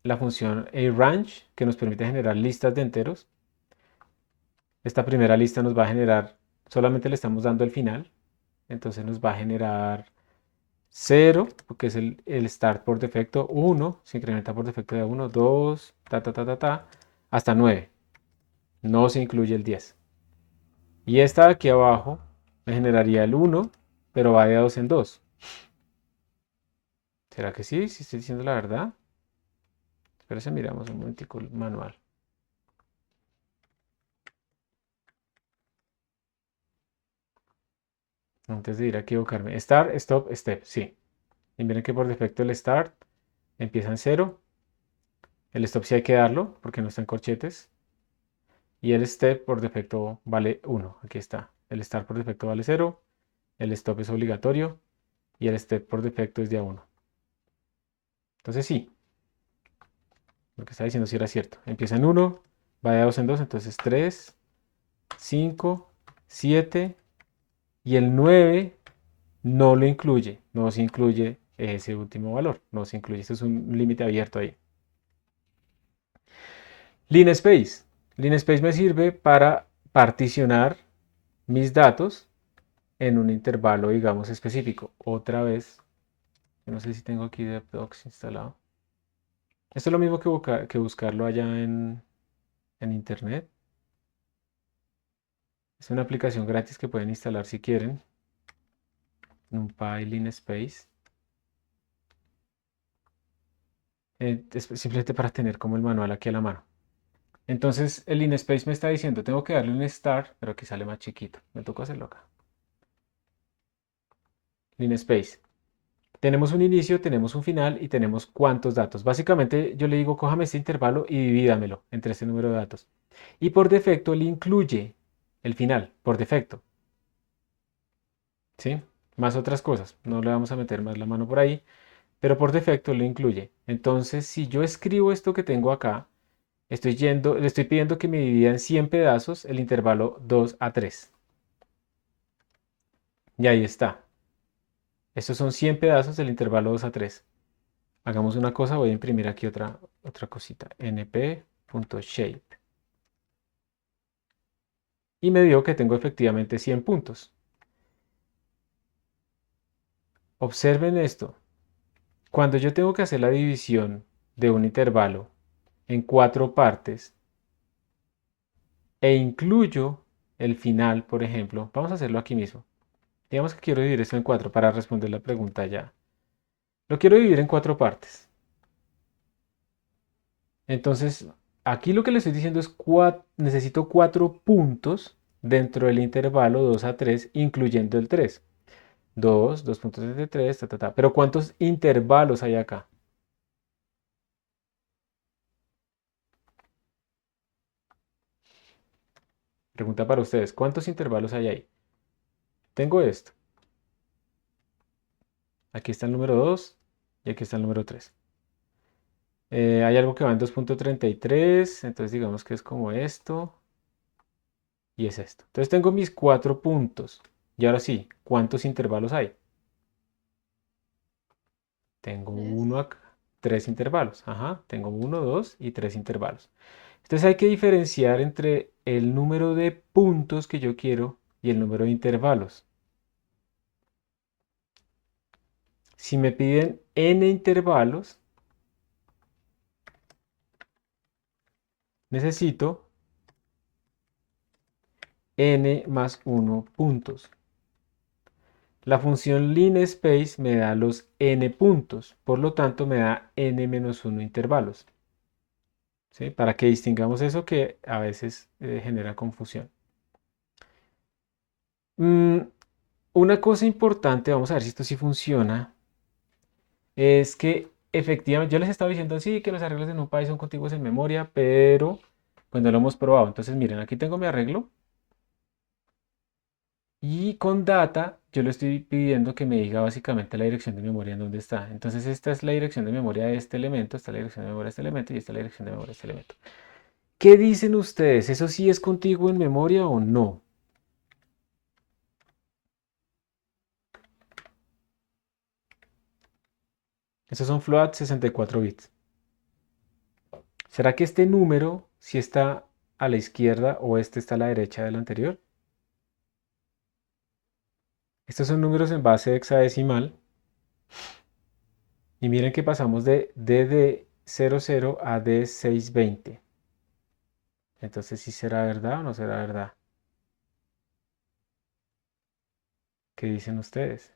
la función aRange que nos permite generar listas de enteros. Esta primera lista nos va a generar, solamente le estamos dando el final. Entonces nos va a generar 0, porque es el start por defecto, 1, se incrementa por defecto de 1, 2, hasta 9. No se incluye el 10. Y esta de aquí abajo me generaría el 1, pero va de 2 en 2. ¿Será que sí? ¿Sí estoy diciendo la verdad? Espera, miramos un momentico el manual. Antes de ir a equivocarme. Start, stop, step, sí. Y miren que por defecto el start empieza en 0. El stop sí hay que darlo porque no está en corchetes. Y el step por defecto vale 1. Aquí está. El start por defecto vale 0. El stop es obligatorio. Y el step por defecto es de a 1. Entonces sí. Lo que estaba diciendo sí era cierto. Empieza en 1. Va de 2 en 2. Entonces 3, 5, 7. Y el 9 no lo incluye. No se incluye ese último valor. No se incluye. Esto es un límite abierto ahí. Linspace. Linspace me sirve para particionar mis datos en un intervalo, digamos, específico. Otra vez, yo no sé si tengo aquí DevDocs instalado. Esto es lo mismo que buscarlo allá en internet. Es una aplicación gratis que pueden instalar si quieren. NumPy Linspace. Es simplemente para tener como el manual aquí a la mano. Entonces el Linspace me está diciendo, tengo que darle un start, pero aquí sale más chiquito. Me tocó hacerlo acá. Linspace. Tenemos un inicio, tenemos un final y tenemos cuántos datos. Básicamente yo le digo, cójame este intervalo y divídamelo entre este número de datos. Y por defecto le incluye el final, por defecto. ¿Sí? Más otras cosas. No le vamos a meter más la mano por ahí, pero por defecto lo incluye. Entonces, si yo escribo esto que tengo acá, le estoy pidiendo que me divida en 100 pedazos el intervalo 2 a 3. Y ahí está. Estos son 100 pedazos del intervalo 2 a 3. Hagamos una cosa, voy a imprimir aquí otra cosita. np.shape. Y me dio que tengo efectivamente 100 puntos. Observen esto. Cuando yo tengo que hacer la división de un intervalo en 4 partes e incluyo el final, por ejemplo, vamos a hacerlo aquí mismo. Digamos que quiero dividir esto en 4 para responder la pregunta ya. Lo quiero dividir en 4 partes. Entonces, aquí lo que le estoy diciendo es necesito 4 puntos dentro del intervalo 2 a 3, incluyendo el 3. 2 puntos desde 3, ta, ta, ta. Pero ¿cuántos intervalos hay acá? Pregunta para ustedes, ¿cuántos intervalos hay ahí? Tengo esto. Aquí está el número 2 y aquí está el número 3. Hay algo que va en 2.33, entonces digamos que es como esto y es esto. Entonces tengo mis 4 puntos. Y ahora sí, ¿cuántos intervalos hay? Tengo uno acá, 3 intervalos. Ajá, tengo 1, 2 y 3 intervalos. Entonces hay que diferenciar entre el número de puntos que yo quiero y el número de intervalos. Si me piden n intervalos, necesito n más 1 puntos. La función linspace me da los n puntos, por lo tanto me da n menos 1 intervalos. ¿Sí? Para que distingamos eso que a veces genera confusión. Una cosa importante, vamos a ver si esto sí funciona, es que efectivamente yo les estaba diciendo así que los arreglos en NumPy son contiguos en memoria, pero pues no lo hemos probado. Entonces miren, aquí tengo mi arreglo y con data yo le estoy pidiendo que me diga básicamente la dirección de memoria en dónde está. Entonces esta es la dirección de memoria de este elemento, esta es la dirección de memoria de este elemento y esta es la dirección de memoria de este elemento. ¿Qué dicen ustedes? ¿Eso sí es contiguo en memoria o no? Estos son float 64 bits. ¿Será que este número sí está a la izquierda o este está a la derecha del anterior? Estos son números en base hexadecimal. Y miren que pasamos de DD00 a D620. Entonces, ¿sí será verdad o no será verdad? ¿Qué dicen ustedes?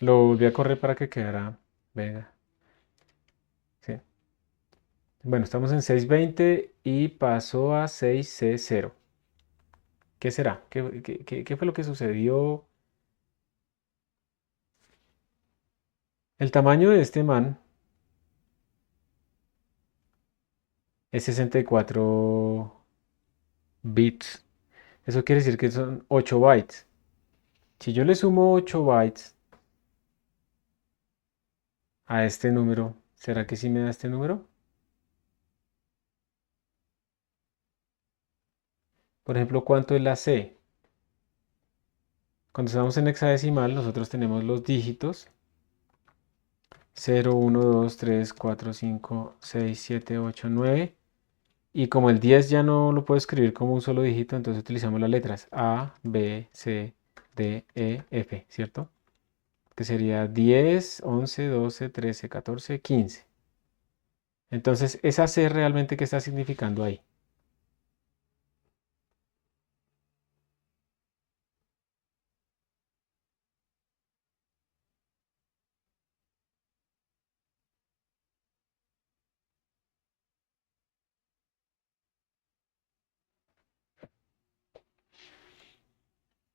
Lo volví a correr para que quedara. Venga. Sí. Bueno, estamos en 620 y pasó a 6C0. ¿Qué será? ¿Qué fue lo que sucedió? El tamaño de este man es 64 bits. Eso quiere decir que son 8 bytes. Si yo le sumo 8 bytes a este número, ¿será que sí me da este número? Por ejemplo, ¿cuánto es la C? Cuando estamos en hexadecimal, nosotros tenemos los dígitos 0, 1, 2, 3, 4, 5, 6, 7, 8, 9. Y como el 10 ya no lo puedo escribir como un solo dígito, entonces utilizamos las letras A, B, C, D, E, F, ¿cierto? Que sería 10, 11, 12, 13, 14, 15. Entonces, esa C realmente, ¿qué está significando ahí?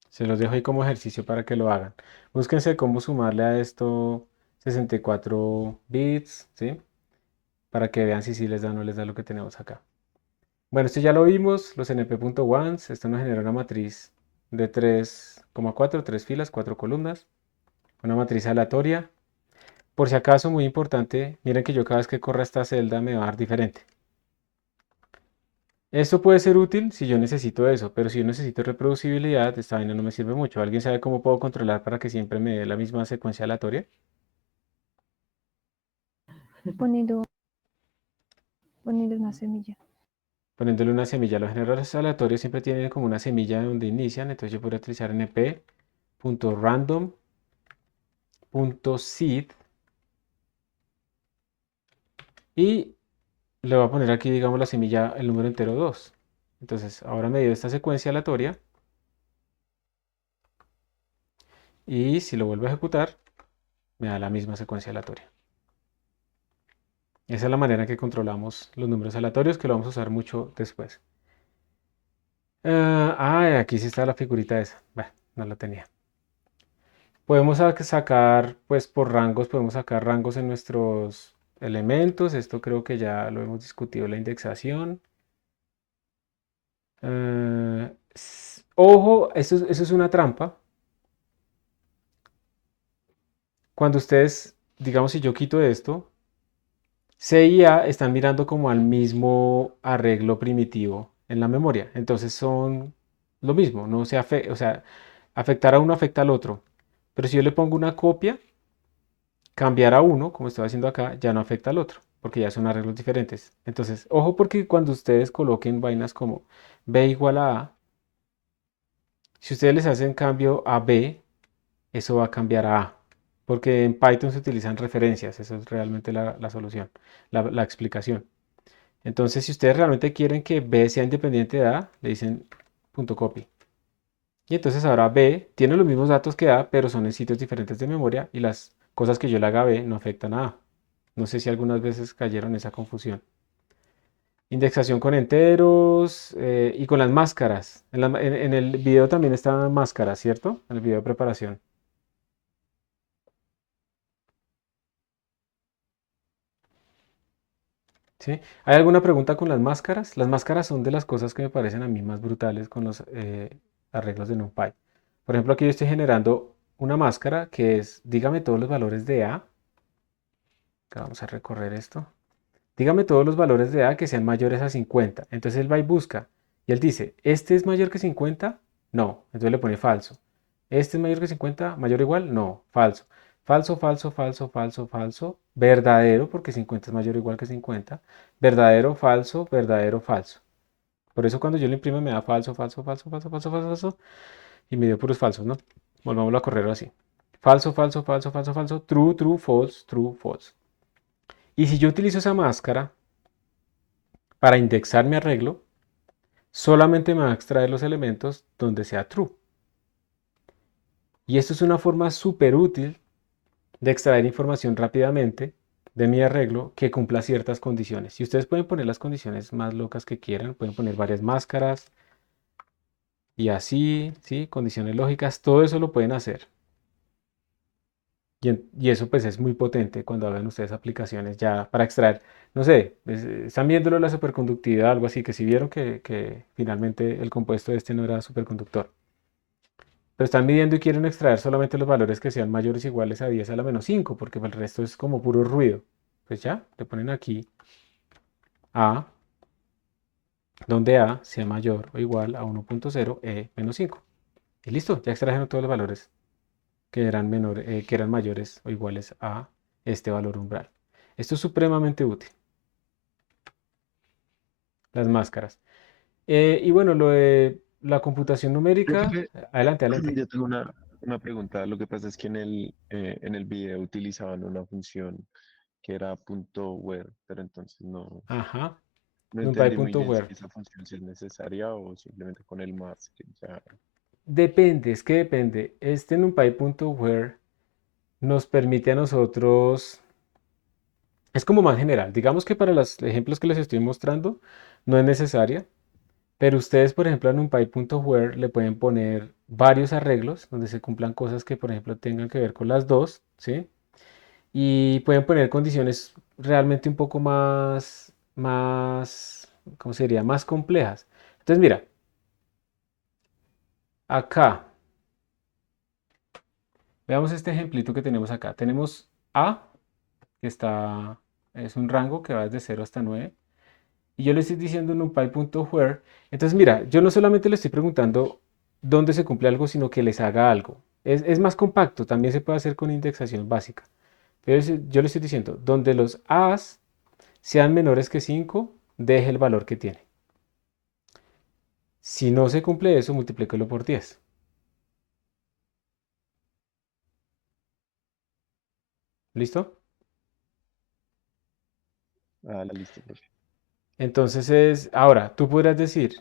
Se los dejo ahí como ejercicio para que lo hagan. Búsquense cómo sumarle a esto 64 bits, ¿sí? Para que vean si sí les da o no les da lo que tenemos acá. Bueno, esto ya lo vimos, los np.ones. Esto nos genera una matriz de 3,4, 3 filas, 4 columnas. Una matriz aleatoria. Por si acaso, muy importante, miren que yo cada vez que corra esta celda me va a dar diferente. Esto puede ser útil si yo necesito eso, pero si yo necesito reproducibilidad, esta vaina no me sirve mucho. ¿Alguien sabe cómo puedo controlar para que siempre me dé la misma secuencia aleatoria? Poniendo una semilla. Poniéndole una semilla. Los generadores aleatorios siempre tienen como una semilla donde inician, entonces yo podría utilizar np.random.seed y le voy a poner aquí, digamos, la semilla, el número entero 2. Entonces, ahora me dio esta secuencia aleatoria y si lo vuelvo a ejecutar, me da la misma secuencia aleatoria. Esa es la manera en que controlamos los números aleatorios, que lo vamos a usar mucho después. Aquí sí está la figurita esa. Bueno, no la tenía. Podemos sacar, pues por rangos, podemos sacar rangos en nuestros elementos. Esto creo que ya lo hemos discutido, la indexación. Ojo, eso es una trampa. Cuando ustedes, digamos, si yo quito esto, C y A están mirando como al mismo arreglo primitivo en la memoria. Entonces son lo mismo, no se o sea, afectar a uno afecta al otro. Pero si yo le pongo una copia, cambiar a uno, como estoy haciendo acá, ya no afecta al otro, porque ya son arreglos diferentes. Entonces, ojo porque cuando ustedes coloquen vainas como B igual a A, si ustedes les hacen cambio a B, eso va a cambiar a A. Porque en Python se utilizan referencias, eso es realmente la solución, la explicación. Entonces, si ustedes realmente quieren que B sea independiente de A, le dicen punto .copy. Y entonces ahora B tiene los mismos datos que A, pero son en sitios diferentes de memoria y las cosas que yo le haga a B no afectan a A. No sé si algunas veces cayeron en esa confusión. Indexación con enteros y con las máscaras. En el video también estaban máscaras, ¿cierto? En el video de preparación. ¿Sí? ¿Hay alguna pregunta con las máscaras? Las máscaras son de las cosas que me parecen a mí más brutales con los arreglos de NumPy. Por ejemplo, aquí yo estoy generando una máscara que es, dígame todos los valores de A. Acá vamos a recorrer esto. Dígame todos los valores de A que sean mayores a 50. Entonces él va y busca. Y él dice, ¿este es mayor que 50? No. Entonces le pone falso. ¿Este es mayor que 50? ¿Mayor o igual? No. Falso. Falso, falso, falso, falso, falso. Verdadero, porque 50 es mayor o igual que 50. Verdadero, falso, verdadero, falso. Por eso cuando yo lo imprimo me da falso, falso, falso, falso, falso, falso, falso. Y me dio puros falsos, ¿no? Volvámoslo a correr así. Falso, falso, falso, falso, falso. True, true, false, true, false. Y si yo utilizo esa máscara para indexar mi arreglo, solamente me va a extraer los elementos donde sea true. Y esto es una forma súper útil de extraer información rápidamente de mi arreglo que cumpla ciertas condiciones. Y ustedes pueden poner las condiciones más locas que quieran, pueden poner varias máscaras y así, ¿sí? Condiciones lógicas, todo eso lo pueden hacer. Y eso pues es muy potente cuando hagan ustedes aplicaciones ya para extraer, no sé, están viéndolo la superconductividad, algo así, que si vieron que finalmente el compuesto este no era superconductor. Pero están midiendo y quieren extraer solamente los valores que sean mayores o iguales a 10 a la menos 5, porque el resto es como puro ruido. Pues ya, le ponen aquí A, donde A sea mayor o igual a 1.0 E menos 5. Y listo, ya extrajeron todos los valores que eran mayores o iguales a este valor umbral. Esto es supremamente útil. Las máscaras. Y bueno, lo de la computación numérica, Profe, adelante, adelante. yo tengo una pregunta. Lo que pasa es que en el video utilizaban una función que era .where, pero entonces Ajá, no entendí muy bien si numpy.where. esa función sí es necesaria o simplemente con el más que ya. Depende, es que depende. Este numpy.where nos permite a nosotros, es como más general. Digamos que para los ejemplos que les estoy mostrando no es necesaria, pero ustedes, por ejemplo, a numpy.where le pueden poner varios arreglos donde se cumplan cosas que, por ejemplo, tengan que ver con las dos, ¿sí? Y pueden poner condiciones realmente un poco ¿cómo sería? Más complejas. Entonces, mira, acá, veamos este ejemplito que tenemos acá. Tenemos A, que es un rango que va desde 0 hasta 9, y yo le estoy diciendo numpy.where, entonces mira, yo no solamente le estoy preguntando dónde se cumple algo, sino que les haga algo. Es más compacto, también se puede hacer con indexación básica. Pero yo le estoy diciendo, donde los A's sean menores que 5, deje el valor que tiene. Si no se cumple eso, multiplíquelo por 10. ¿Listo? Ah, la lista, profe. Entonces ahora, tú podrás decir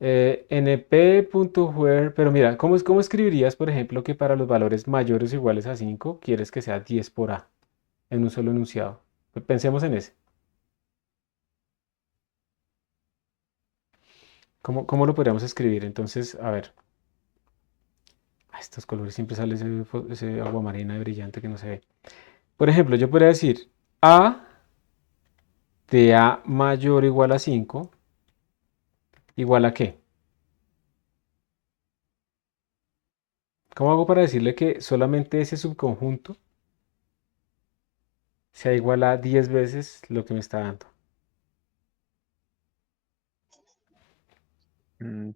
np.where, pero mira, ¿cómo escribirías, por ejemplo, que para los valores mayores o iguales a 5 quieres que sea 10 por A en un solo enunciado? Pensemos en ese. ¿Cómo lo podríamos escribir? Entonces, a ver, estos colores siempre sale ese agua marina brillante que no se ve. Por ejemplo, yo podría decir A de A mayor o igual a 5, ¿igual a qué? ¿Cómo hago para decirle que solamente ese subconjunto sea igual a 10 veces lo que me está dando?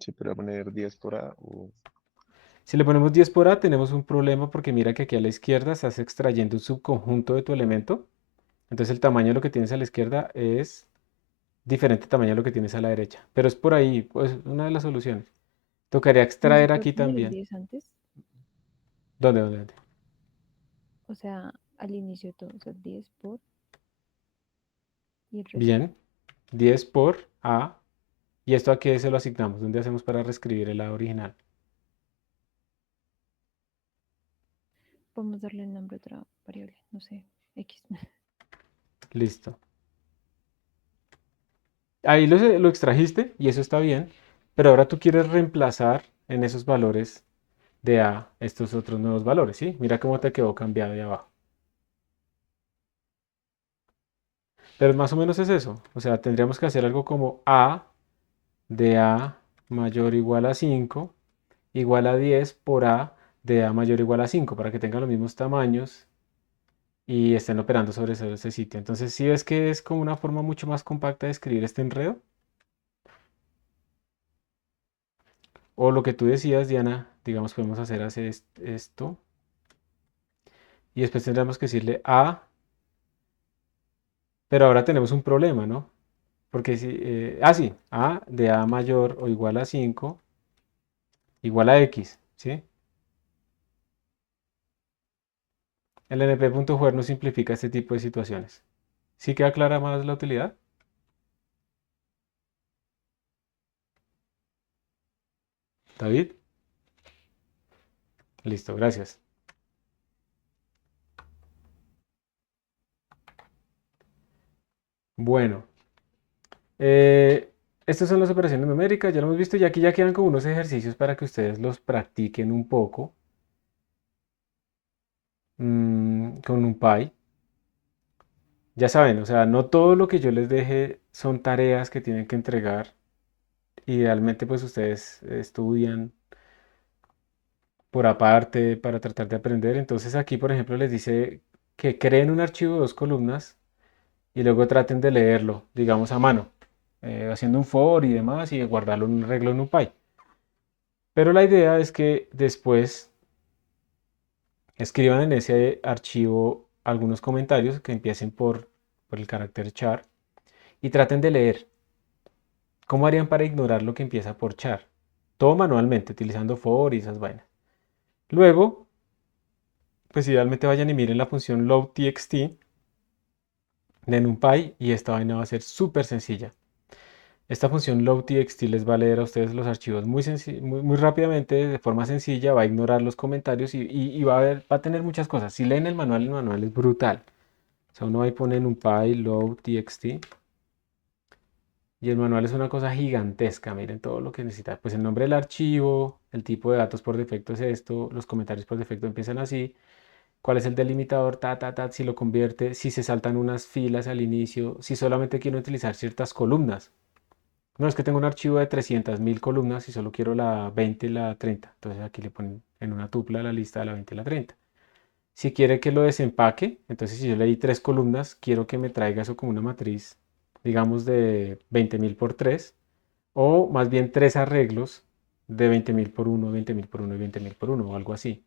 Se podría poner 10 por A o... Si le ponemos 10 por A, tenemos un problema porque mira que aquí a la izquierda estás extrayendo un subconjunto de tu elemento. Entonces el tamaño de lo que tienes a la izquierda es diferente tamaño de lo que tienes a la derecha. Pero es por ahí, pues una de las soluciones. Tocaría ¿No se extraer puede aquí poner el también. 10 antes? ¿Dónde? O sea, al inicio de todo, o sea, 10 por y el resto. Bien, 10 por A. ¿Y esto a qué se lo asignamos? ¿Dónde hacemos para reescribir el A original? Podemos darle el nombre a otra variable, no sé, X. Listo. Ahí lo extrajiste y eso está bien, pero ahora tú quieres reemplazar en esos valores de A estos otros nuevos valores, ¿sí? Mira cómo te quedó cambiado ahí abajo. Pero más o menos es eso. O sea, tendríamos que hacer algo como A de A mayor o igual a 5 igual a 10 por A de A mayor o igual a 5 para que tengan los mismos tamaños y estén operando sobre ese sitio. Entonces, ¿sí ves que es como una forma mucho más compacta de escribir este enredo? O lo que tú decías, Diana, digamos, podemos hacer esto y después tendríamos que decirle A, pero ahora tenemos un problema, ¿no? Porque si, sí, A de A mayor o igual a 5 igual a X, ¿sí? El np.where nos simplifica este tipo de situaciones. ¿Sí queda clara más la utilidad? David, listo, gracias. Bueno, eh, estas son las operaciones numéricas, ya lo hemos visto y aquí ya quedan como unos ejercicios para que ustedes los practiquen un poco con un PI. Ya saben, o sea, no todo lo que yo les deje son tareas que tienen que entregar. Idealmente, pues ustedes estudian por aparte para tratar de aprender. Entonces aquí, por ejemplo, les dice que creen un archivo de 2 columnas y luego traten de leerlo, digamos, a mano, haciendo un for y demás y guardarlo en un arreglo en NumPy. Pero la idea es que después escriban en ese archivo algunos comentarios que empiecen por el carácter char y traten de leer. ¿Cómo harían para ignorar lo que empieza por char? Todo manualmente, utilizando for y esas vainas. Luego, pues idealmente vayan y miren la función loadtxt de NumPy y esta vaina va a ser súper sencilla. Esta función loadtxt les va a leer a ustedes los archivos muy rápidamente, de forma sencilla, va a ignorar los comentarios y va a tener muchas cosas. Si leen el manual es brutal. O sea, uno va y pone NumPy loadtxt y el manual es una cosa gigantesca. Miren todo lo que necesita. Pues el nombre del archivo, el tipo de datos por defecto es esto, los comentarios por defecto empiezan así. ¿Cuál es el delimitador? Si lo convierte, si se saltan unas filas al inicio, si solamente quiero utilizar ciertas columnas. No, es que tengo un archivo de 300.000 columnas y solo quiero la 20 y la 30. Entonces aquí le ponen en una tupla la lista de la 20 y la 30. Si quiere que lo desempaque, entonces si yo le di 3 columnas, quiero que me traiga eso como una matriz digamos de 20.000 por 3, o más bien 3 arreglos de 20.000 por 1, 20.000 por 1 y 20.000 por 1 o algo así.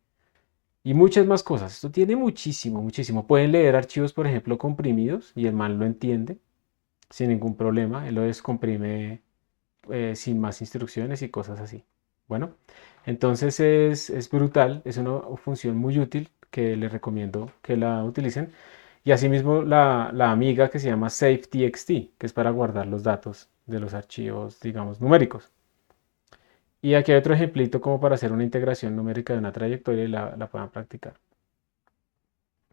Y muchas más cosas. Esto tiene muchísimo, muchísimo. Pueden leer archivos, por ejemplo, comprimidos y el man lo entiende sin ningún problema. Él lo descomprime sin más instrucciones y cosas así. Bueno, entonces es brutal, es una función muy útil que les recomiendo que la utilicen. Y asimismo la amiga que se llama SafeTXT, que es para guardar los datos de los archivos, digamos, numéricos. Y aquí hay otro ejemplito como para hacer una integración numérica de una trayectoria y la puedan practicar.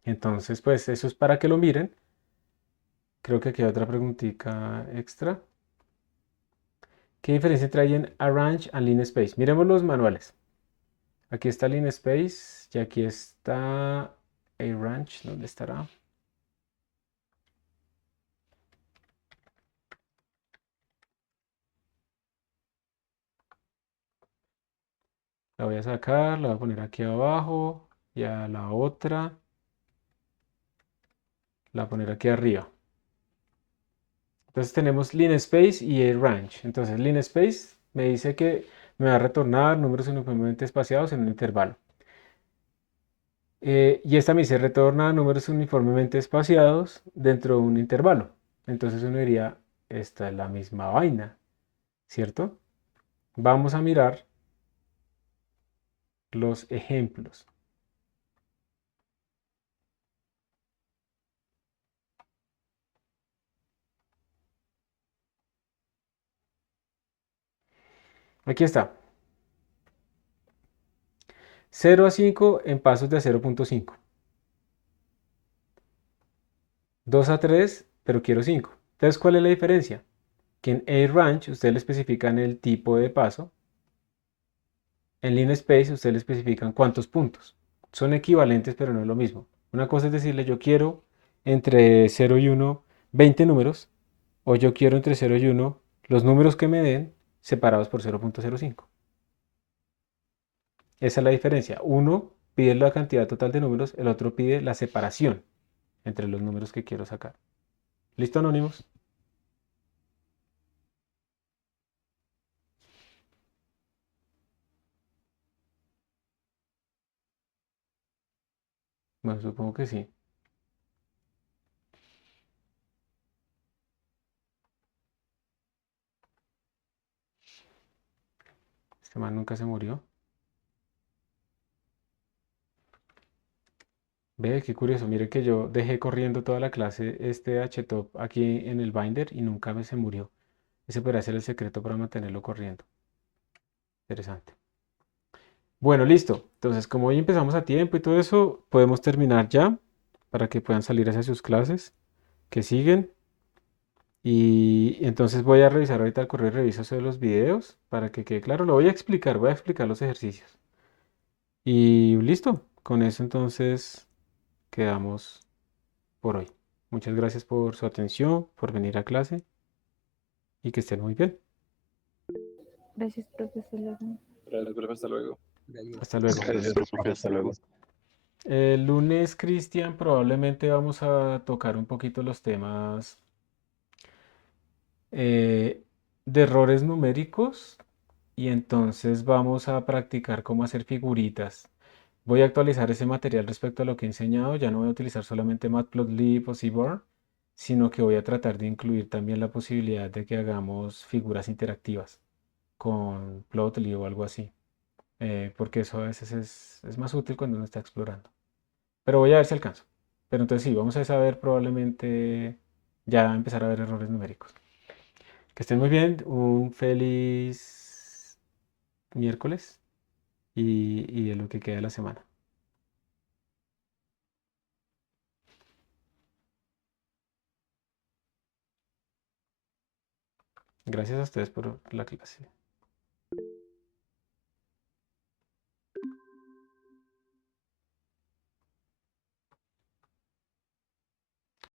Entonces, pues eso es para que lo miren. Creo que aquí hay otra preguntita extra. ¿Qué diferencia trae en Arrange and Linspace? Miremos los manuales. Aquí está Linspace y aquí está Arrange. ¿Dónde estará? La voy a sacar, la voy a poner aquí abajo y a la otra la voy a poner aquí arriba. Entonces tenemos Linspace y Arrange. Entonces Linspace me dice que me va a retornar números uniformemente espaciados en un intervalo. Y esta me dice retorna números uniformemente espaciados dentro de un intervalo. Entonces uno diría, esta es la misma vaina, ¿cierto? Vamos a mirar los ejemplos. Aquí está. 0 a 5 en pasos de 0.5. 2 a 3, pero quiero 5. Entonces, ¿cuál es la diferencia? Que en Arrange ustedes le especifican el tipo de paso. En Linspace ustedes le especifican cuántos puntos. Son equivalentes, pero no es lo mismo. Una cosa es decirle, yo quiero entre 0 y 1, 20 números, o yo quiero entre 0 y 1, los números que me den separados por 0.05. Esa es la diferencia. Uno pide la cantidad total de números, el otro pide la separación entre los números que quiero sacar. ¿Listo, anónimos? Bueno, supongo que sí. Este man nunca se murió. Ve, qué curioso. Mire que yo dejé corriendo toda la clase este htop aquí en el binder y nunca se murió. Ese podría ser el secreto para mantenerlo corriendo. Interesante. Bueno, listo. Entonces, como hoy empezamos a tiempo y todo eso, podemos terminar ya para que puedan salir hacia sus clases que siguen. Y entonces voy a revisar ahorita el correo y reviso eso de los videos para que quede claro. Lo voy a explicar los ejercicios. Y listo. Con eso entonces quedamos por hoy. Muchas gracias por su atención, por venir a clase y que estén muy bien. Gracias, profesor. Gracias, profe, hasta luego. Hasta luego. Gracias, profe, hasta luego. El lunes, Cristian, probablemente vamos a tocar un poquito los temas de errores numéricos y entonces vamos a practicar cómo hacer figuritas. Voy a actualizar ese material respecto a lo que he enseñado. Ya no voy a utilizar solamente Matplotlib o Seaborn, sino que voy a tratar de incluir también la posibilidad de que hagamos figuras interactivas con Plotly o algo así, porque eso a veces es más útil cuando uno está explorando. Pero voy a ver si alcanzo. Pero entonces sí, vamos a saber probablemente ya empezar a ver errores numéricos. Que estén muy bien, un feliz miércoles y de lo que queda de la semana. Gracias a ustedes por la clase.